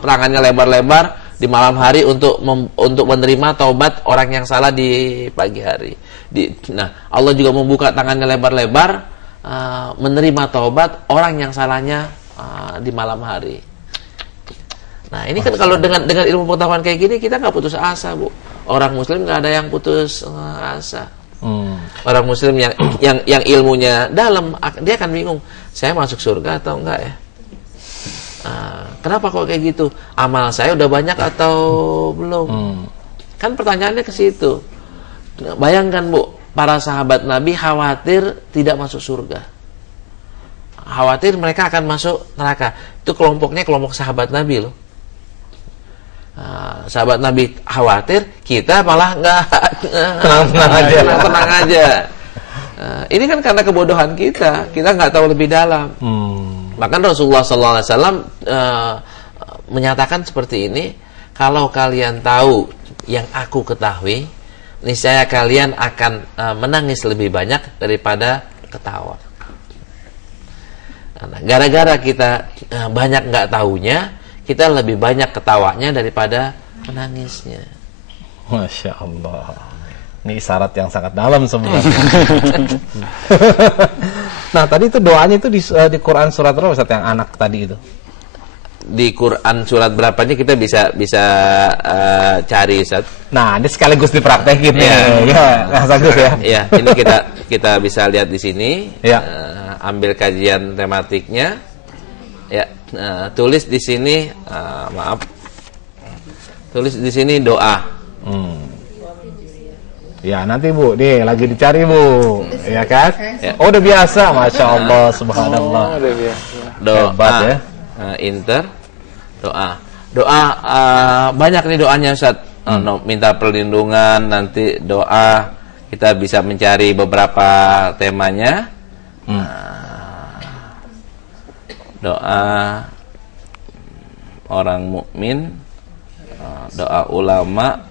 tangannya lebar-lebar di malam hari untuk menerima taubat orang yang salah di pagi hari. Nah, Allah juga membuka tangannya lebar-lebar menerima taubat orang yang salahnya di malam hari. Nah, ini kan kalau dengan ilmu pengetahuan kayak gini kita nggak putus asa, Bu. Orang Muslim nggak ada yang putus asa. Orang Muslim yang ilmunya dalam, dia akan bingung, saya masuk surga atau enggak ya? Kenapa kok kayak gitu? Amal saya udah banyak atau belum? Kan pertanyaannya ke situ. Bayangkan, Bu, para sahabat Nabi khawatir tidak masuk surga, khawatir mereka akan masuk neraka. Itu kelompoknya kelompok sahabat Nabi loh. Sahabat Nabi khawatir, kita malah nggak tenang aja. Ini kan karena kebodohan kita nggak tahu lebih dalam. Bahkan Rasulullah SAW menyatakan seperti ini, kalau kalian tahu yang aku ketahui, niscaya kalian akan menangis lebih banyak daripada ketawa. Nah, gara-gara kita banyak nggak tahunya, kita lebih banyak ketawanya daripada menangisnya. Masya Allah. Ini isyarat yang sangat dalam sebenarnya. Nah, tadi itu doanya itu di Quran surat berapa, Ustaz, yang anak tadi itu? Di Quran surat berapanya kita bisa cari, Ustaz. Nah, ini sekaligus dipraktekin ya. Bagus ya. Ya, ini kita bisa lihat di sini. Ya. Ambil kajian tematiknya. Ya, tulis di sini tulis di sini doa. Ya, nanti Bu, lagi dicari Bu, ya kan? Ya. Oh, udah biasa, Masya Allah, Subhanallah. Udah biasa. Doa, hebat ya. Doa banyak nih doanya, Ustaz. Minta perlindungan, nanti doa kita bisa mencari beberapa temanya. Doa orang mukmin, doa ulama,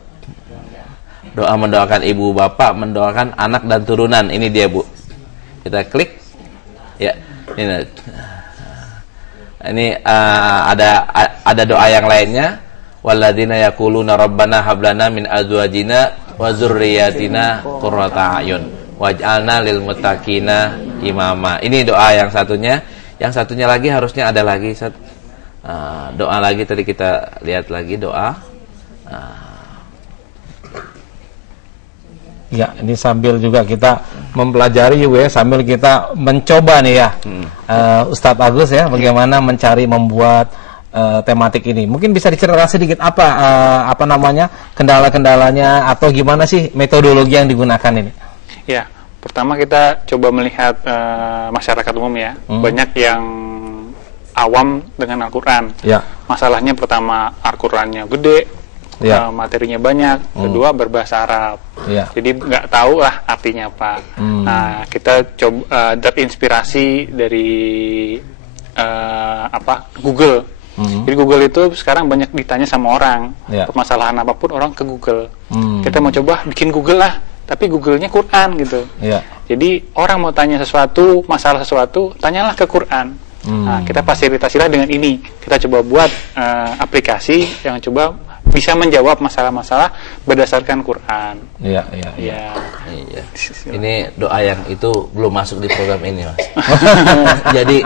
doa mendoakan ibu bapak, mendoakan anak dan turunan. Ini dia, Bu. Kita klik. Ya, ini ada doa yang lainnya. Walladzina yaquluna rabbana hab lana min azwajina wa dzurriyyatina qurrata a'yun waj'alna lil muttaqina imama. Ini doa yang satunya. Yang satunya lagi harusnya ada lagi, doa lagi, tadi kita lihat lagi doa. Ya, ini sambil juga kita mempelajari ya, sambil kita mencoba nih ya, Ustadz Agus ya, bagaimana mencari membuat tematik ini. Mungkin bisa diceritakan sedikit apa namanya kendala-kendalanya atau gimana sih metodologi yang digunakan ini? Ya, pertama kita coba melihat masyarakat umum ya, banyak yang awam dengan Al-Quran. Ya. Masalahnya pertama Al-Qurannya gede. Ya. Materinya banyak, kedua berbahasa Arab, ya. Jadi nggak tahu lah artinya apa. Nah, kita coba terinspirasi dari Google. Jadi Google itu sekarang banyak ditanya sama orang, ya. Permasalahan apapun orang ke Google. Kita mau coba bikin Google lah, tapi Google-nya Quran gitu. Ya. Jadi orang mau tanya sesuatu, masalah sesuatu, tanyalah ke Quran. Nah, kita fasilitasilah dengan ini. Kita coba buat aplikasi yang coba bisa menjawab masalah-masalah berdasarkan Quran. Iya. Ini doa yang itu belum masuk di program ini, Mas.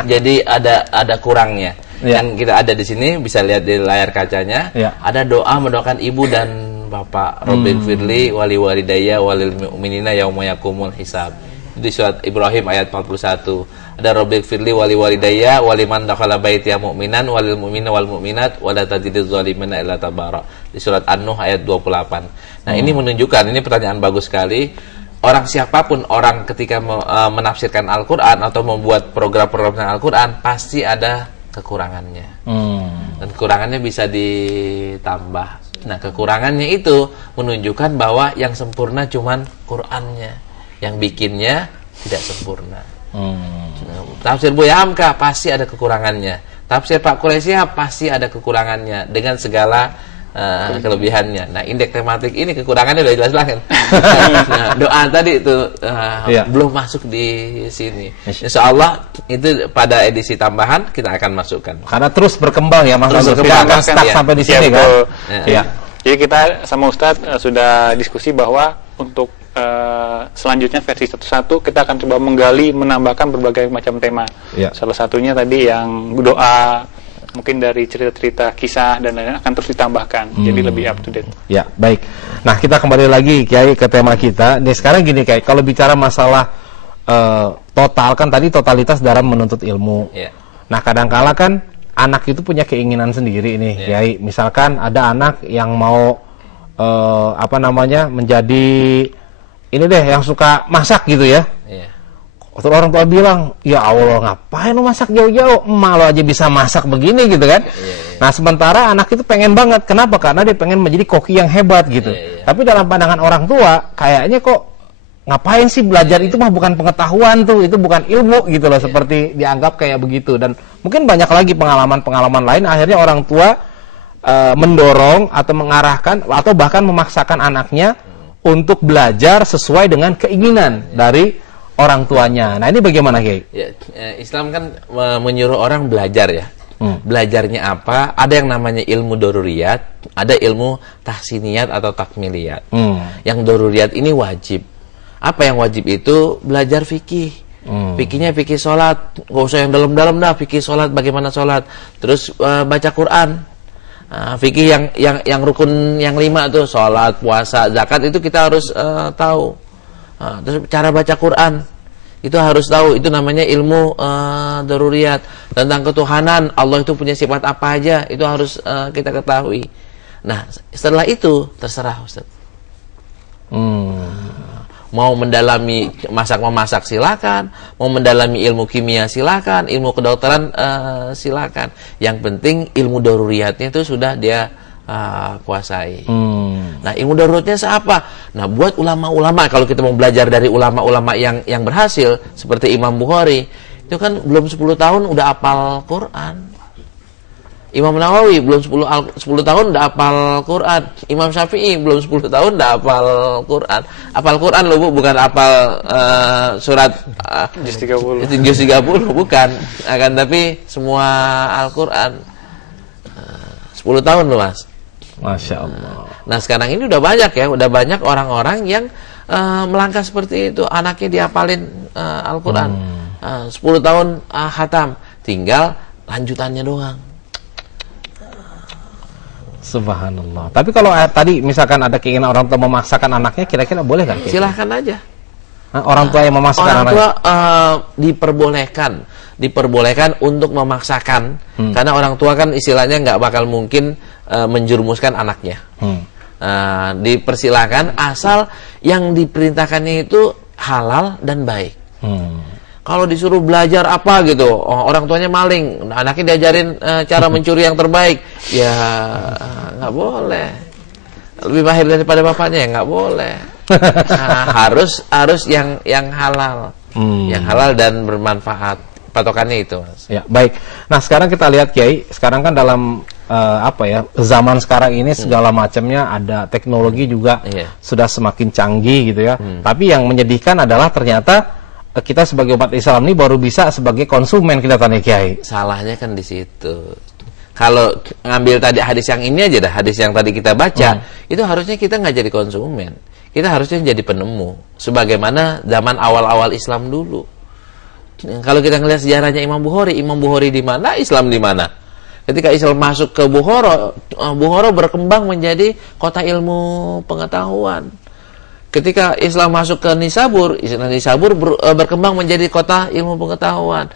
jadi ada kurangnya. Ya. Yang kita ada di sini bisa lihat di layar kacanya. Ya. Ada doa mendoakan ibu dan bapak. Robbil firli wali walidayya walil mu'minina yauma yaqumul hisab. Di surat Ibrahim ayat 41. Ada Robbil firli wali walidayya waliman dakhala baitiya mu'minan walil mu'mina wal mu'minat wala tazidiz zalimina illa tabara. Di surat An-Nuh ayat 28. Nah, ini menunjukkan, ini pertanyaan bagus sekali. Orang siapapun orang ketika menafsirkan Al-Qur'an atau membuat program-program tentang Al-Qur'an pasti ada kekurangannya. Dan kekurangannya bisa ditambah. Nah, kekurangannya itu menunjukkan bahwa yang sempurna cuman Qur'annya. Yang bikinnya tidak sempurna. Tafsir Buya Hamka pasti ada kekurangannya. Tafsir Pak Quraisyah pasti ada kekurangannya dengan segala kelebihannya. Nah, indeks tematik ini kekurangannya udah jelas kan. Nah, doa tadi itu belum masuk di sini. Insyaallah itu pada edisi tambahan kita akan masukkan. Karena terus berkembang ya Mas. Kita akan stuck sampai di sini kan. Iya. Jadi kita sama Ustadz sudah diskusi bahwa untuk selanjutnya versi 1.1 kita akan coba menggali, menambahkan berbagai macam tema. Ya. Salah satunya tadi yang doa, mungkin dari cerita-cerita kisah dan lain-lain akan terus ditambahkan. Jadi lebih up to date. Ya, baik. Nah, kita kembali lagi Kiai ke tema kita. Nih sekarang gini Kiai, kalau bicara masalah total kan tadi totalitas dalam menuntut ilmu. Ya. Nah, kadang-kala kan anak itu punya keinginan sendiri nih, Kiai. Misalkan ada anak yang mau menjadi ini deh yang suka masak gitu ya. Iya. Terus orang tua bilang, ya Allah ngapain lo masak jauh-jauh, emak lo aja bisa masak begini gitu kan. Iya. Nah sementara anak itu pengen banget, kenapa? Karena dia pengen menjadi koki yang hebat gitu. Iya. Tapi dalam pandangan orang tua, kayaknya kok ngapain sih belajar itu mah bukan pengetahuan tuh, itu bukan ilmu gitu loh, seperti dianggap kayak begitu. Dan mungkin banyak lagi pengalaman-pengalaman lain, akhirnya orang tua mendorong atau mengarahkan atau bahkan memaksakan anaknya untuk belajar sesuai dengan keinginan dari orang tuanya. Nah, ini bagaimana, Kiai? Ya, Islam kan menyuruh orang belajar ya. Belajarnya apa? Ada yang namanya ilmu daruriyat, ada ilmu tahsiniyat atau takmiliyat. Yang daruriyat ini wajib. Apa yang wajib itu? Belajar fikih. Fikihnya fikih sholat, nggak usah yang dalam-dalam dah. Fikih sholat, bagaimana sholat. Terus baca Quran. Fikih yang rukun yang 5 tuh, sholat, puasa, zakat, itu kita harus tahu. Terus cara baca Quran itu harus tahu, itu namanya ilmu daruriyat. Tentang ketuhanan, Allah itu punya sifat apa aja, itu harus kita ketahui. Nah, setelah itu terserah Ustaz. Mau mendalami memasak silakan, mau mendalami ilmu kimia silakan, ilmu kedokteran silakan. Yang penting ilmu daruriyatnya itu sudah dia kuasai. Nah, ilmu daruriyatnya apa? Nah, buat ulama-ulama, kalau kita mau belajar dari ulama-ulama yang berhasil seperti Imam Bukhari, itu kan belum 10 tahun udah hafal Quran. Imam Nawawi belum 10 tahun udah hafal Quran. Imam Syafi'i belum 10 tahun udah hafal Quran. Hafal Quran loh, Bu, bukan hafal surat juz 30. Juz 30 bukan. Akan tapi semua Al-Qur'an 10 tahun loh, Mas. Masya Allah. Nah, sekarang ini udah banyak ya, udah banyak orang-orang yang melangkah seperti itu. Anaknya dihafalin Al-Qur'an. 10 tahun khatam, tinggal lanjutannya doang. Subhanallah. Tapi kalau tadi misalkan ada keinginan orang tua memaksakan anaknya, kira-kira boleh nggak? Silahkan aja. Orang tua yang memaksakan orang anaknya? Tua diperbolehkan untuk memaksakan, karena orang tua kan istilahnya nggak bakal mungkin menjerumuskan anaknya. Dipersilahkan asal yang diperintahkannya itu halal dan baik. Kalau disuruh belajar apa gitu, orang tuanya maling, anaknya diajarin cara mencuri yang terbaik, ya nggak boleh. Lebih mahir daripada bapaknya, ya nggak boleh. Harus yang halal, yang halal dan bermanfaat. Patokannya itu, Mas. Ya, baik. Nah, sekarang kita lihat, Kiai. Sekarang kan dalam zaman sekarang ini segala macamnya ada, teknologi juga sudah semakin canggih gitu ya. Tapi yang menyedihkan adalah ternyata kita sebagai umat Islam ini baru bisa sebagai konsumen kita tanya, Kiai. Salahnya kan di situ. Kalau ngambil tadi hadis yang ini aja dah, hadis yang tadi kita baca, itu harusnya kita nggak jadi konsumen. Kita harusnya jadi penemu. Sebagaimana zaman awal-awal Islam dulu. Kalau kita ngelihat sejarahnya Imam Bukhari di mana, Islam di mana? Ketika Islam masuk ke Bukhara berkembang menjadi kota ilmu pengetahuan. Ketika Islam masuk ke Nisabur berkembang menjadi kota ilmu pengetahuan.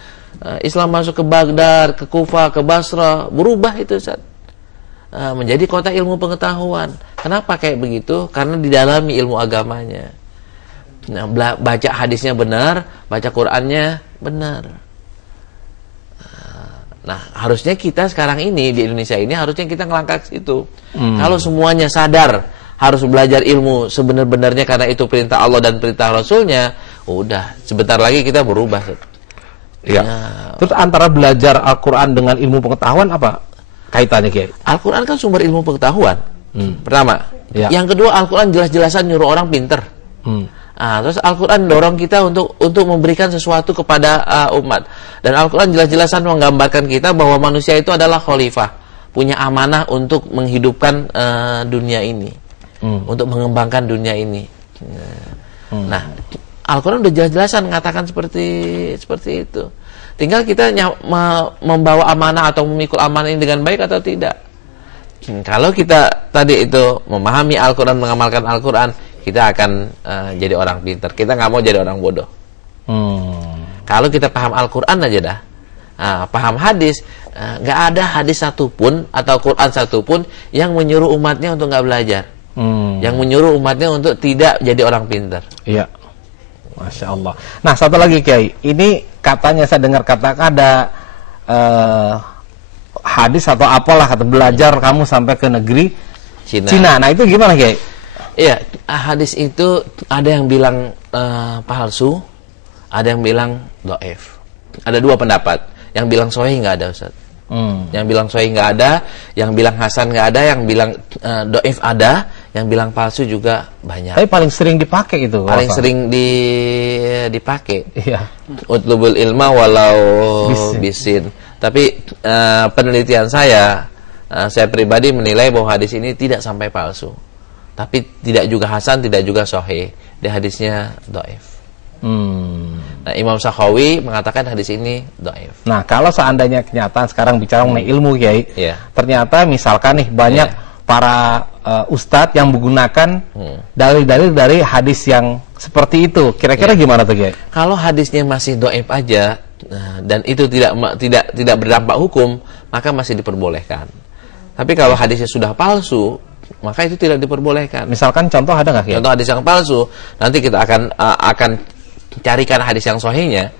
Islam masuk ke Baghdad, ke Kufah, ke Basra, berubah itu, Ustaz. Menjadi kota ilmu pengetahuan. Kenapa kayak begitu? Karena didalami ilmu agamanya. Nah, baca hadisnya benar, baca Qur'annya benar. Nah, harusnya kita sekarang ini di Indonesia ini harusnya kita ngelangkah ke situ. Kalau semuanya sadar harus belajar ilmu sebenar-benarnya karena itu perintah Allah dan perintah Rasulnya, udah sebentar lagi kita berubah. Ya. Terus antara belajar Al-Quran dengan ilmu pengetahuan apa kaitannya, Kiai? Al-Quran kan sumber ilmu pengetahuan. Pertama. Yang kedua, Al-Quran jelas-jelasan nyuruh orang pinter. Terus Al-Quran dorong kita untuk memberikan sesuatu kepada umat. Dan Al-Quran jelas-jelasan menggambarkan kita bahwa manusia itu adalah khalifah, punya amanah untuk menghidupkan dunia ini, untuk mengembangkan dunia ini. Nah, Al-Quran udah jelas-jelasan mengatakan seperti itu. Tinggal kita membawa amanah atau memikul amanah ini dengan baik atau tidak. Kalau kita tadi itu memahami Al-Quran, mengamalkan Al-Quran, kita akan jadi orang pintar. Kita nggak mau jadi orang bodoh. Kalau kita paham Al-Quran aja dah, paham hadis, nggak ada hadis satupun atau Quran satupun yang menyuruh umatnya untuk nggak belajar, yang menyuruh umatnya untuk tidak jadi orang pintar. Iya, Masya Allah. Nah, satu lagi, Kiai, ini katanya saya dengar katakan ada hadis atau apalah, kata belajar kamu sampai ke negeri Cina. Nah, itu gimana, Kiai? Iya, hadis itu ada yang bilang palsu, ada yang bilang dhaif. Ada dua pendapat. Yang bilang sahih nggak ada, Ustaz. Yang bilang sahih nggak ada, yang bilang hasan nggak ada, yang bilang dhaif ada, yang bilang palsu juga banyak. Tapi paling sering dipakai itu. Paling sering dipakai. Iya. Utlubul ilma walau bisin. Tapi penelitian saya pribadi menilai bahwa hadis ini tidak sampai palsu. Tapi tidak juga hasan, tidak juga sahih. Di hadisnya dhaif. Nah, Imam Sakhawi mengatakan hadis ini dhaif. Nah, kalau seandainya kenyataan sekarang bicara mengenai ilmu, Kiai, ternyata misalkan nih banyak para ustadz yang menggunakan dalil-dalil dari hadis yang seperti itu. Kira-kira gimana tuh, Kiai? Kalau hadisnya masih dhaif aja dan itu tidak berdampak hukum, maka masih diperbolehkan. Tapi kalau hadisnya sudah palsu, maka itu tidak diperbolehkan. Misalkan contoh ada nggak, Kiai? Contoh hadis yang palsu, nanti kita akan carikan hadis yang sahihnya.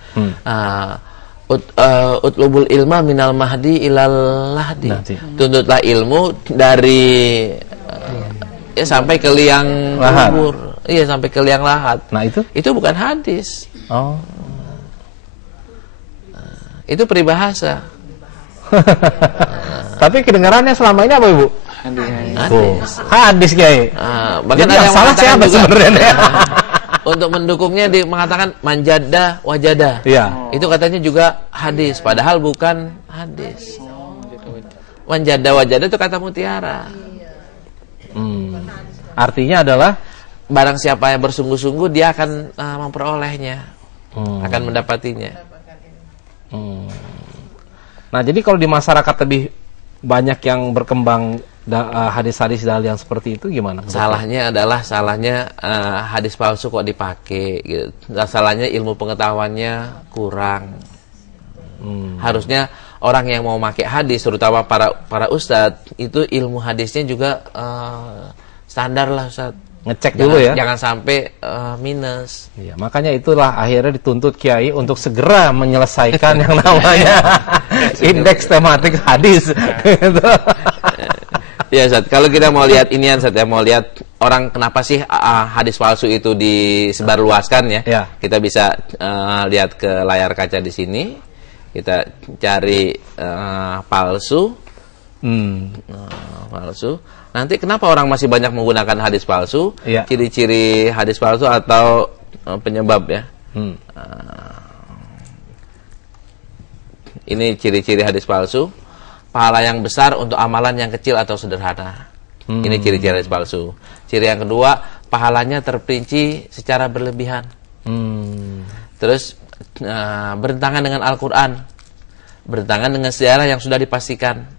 Utlubul ilma minal mahdi ilal lahdi. Tuntutlah ilmu dari sampai ke liang kubur. Iya, sampai ke liang lahat. Nah, itu bukan hadis. Oh. Itu peribahasa. Tapi kedengarannya selama ini apa, Ibu? Hadis, Kiai. Bahkan yang salah siapa sebenarnya? Untuk mendukungnya mengatakan manjada wajada. Iya. Itu katanya juga hadis, padahal bukan hadis. Manjada wajada itu kata mutiara. Artinya adalah barang siapa yang bersungguh-sungguh dia akan memperolehnya, akan mendapatinya. Nah, jadi kalau di masyarakat lebih banyak yang berkembang hadis-hadis dalil yang seperti itu gimana? Salahnya hadis palsu kok dipakai gitu. Salahnya ilmu pengetahuannya kurang. Harusnya orang yang mau pakai hadis, terutama para ustadz, itu ilmu hadisnya juga standar lah, Ustadz. Ngecek dulu ya. Jangan sampai minus. Iya, makanya itulah akhirnya dituntut kiai untuk segera menyelesaikan yang namanya indeks tematik hadis. Ya, Ustadz, kalau kita mau lihat inian, Ustadz, ya, mau lihat orang kenapa sih hadis palsu itu disebarluaskan ya. Kita bisa lihat ke layar kaca di sini. Kita cari palsu. Palsu. Nanti kenapa orang masih banyak menggunakan hadis palsu? Ciri-ciri hadis palsu atau penyebab ya. Ini ciri-ciri hadis palsu. Pahala yang besar untuk amalan yang kecil atau sederhana. Ini ciri-ciri hadis palsu. Ciri yang kedua, pahalanya terperinci secara berlebihan. Terus bertentangan dengan Al-Quran, bertentangan dengan sejarah yang sudah dipastikan.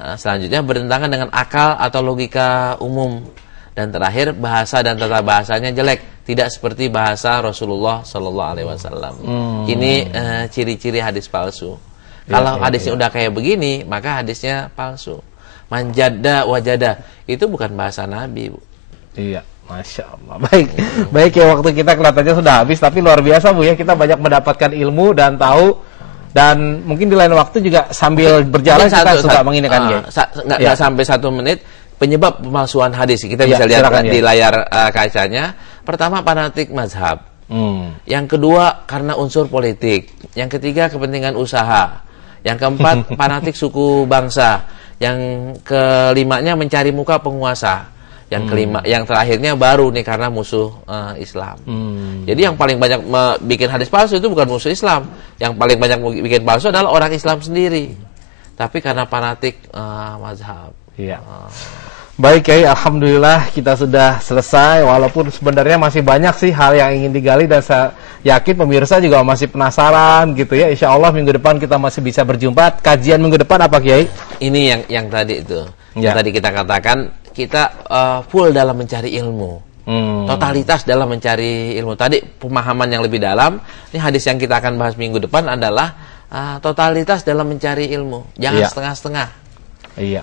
Selanjutnya bertentangan dengan akal atau logika umum. Dan terakhir, bahasa dan tata bahasanya jelek, tidak seperti bahasa Rasulullah SAW. Ini ciri-ciri hadis palsu. Kalau hadisnya udah kayak begini, maka hadisnya palsu. Manjada wajada, itu bukan bahasa Nabi, Bu. Iya, Masya Allah. Baik ya, waktu kita kelihatannya sudah habis, tapi luar biasa, Bu ya, kita banyak mendapatkan ilmu dan tahu. Dan mungkin di lain waktu juga sambil berjalan kita suka menginikan nggak sampai 1 menit. Penyebab pemalsuan hadis kita bisa lihat di layar kacanya. Pertama, fanatik mazhab. Yang kedua, karena unsur politik. Yang ketiga, kepentingan usaha. Yang keempat, fanatik suku bangsa. Yang kelimanya, mencari muka penguasa. Yang kelima, yang terakhirnya baru nih karena musuh Islam. Jadi yang paling banyak bikin hadis palsu itu bukan musuh Islam. Yang paling banyak bikin palsu adalah orang Islam sendiri. Tapi karena fanatik mazhab. Iya. Baik, Kiai, alhamdulillah kita sudah selesai. Walaupun sebenarnya masih banyak sih hal yang ingin digali, dan saya yakin pemirsa juga masih penasaran gitu ya. Insya Allah minggu depan kita masih bisa berjumpa. Kajian minggu depan apa, Kiai? Ini yang tadi itu. Yang tadi kita katakan, kita full dalam mencari ilmu, totalitas dalam mencari ilmu. Tadi pemahaman yang lebih dalam. Ini hadis yang kita akan bahas minggu depan adalah totalitas dalam mencari ilmu, jangan setengah-setengah. Iya,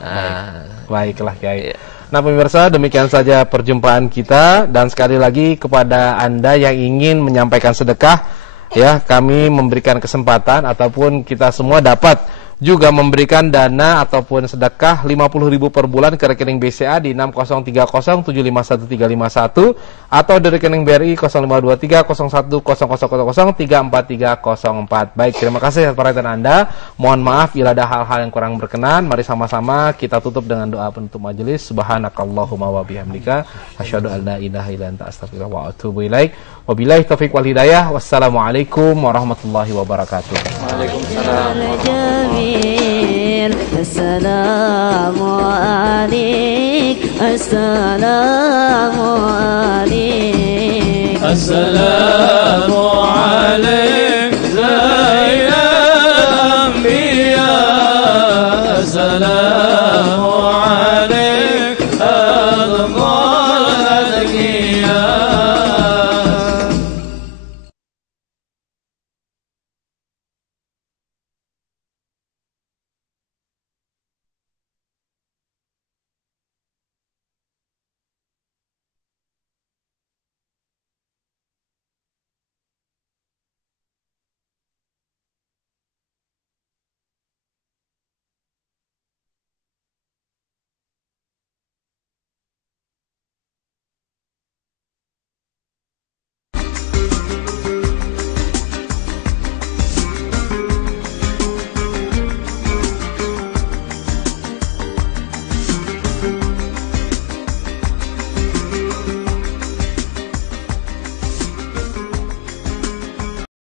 baiklah Kiai. Nah pemirsa, demikian saja perjumpaan kita, dan sekali lagi kepada Anda yang ingin menyampaikan sedekah, ya, kami memberikan kesempatan ataupun kita semua dapat juga memberikan dana ataupun sedekah 50.000 per bulan ke rekening BCA di 6030751351 atau di rekening BRI 05230100003434. Baik, terima kasih atas perhatian Anda. Mohon maaf bila ada hal-hal yang kurang berkenan. Mari sama-sama kita tutup dengan doa penutup majelis. Subhanakallahumma wa bihamdika asyhadu an la ilaha illa anta astaghfiruka wa atubu ilaik. Wabillahi taufiq wal hidayah. Wassalamualaikum warahmatullahi wabarakatuh. Waalaikumsalam. السلام عليك السلام عليك السلام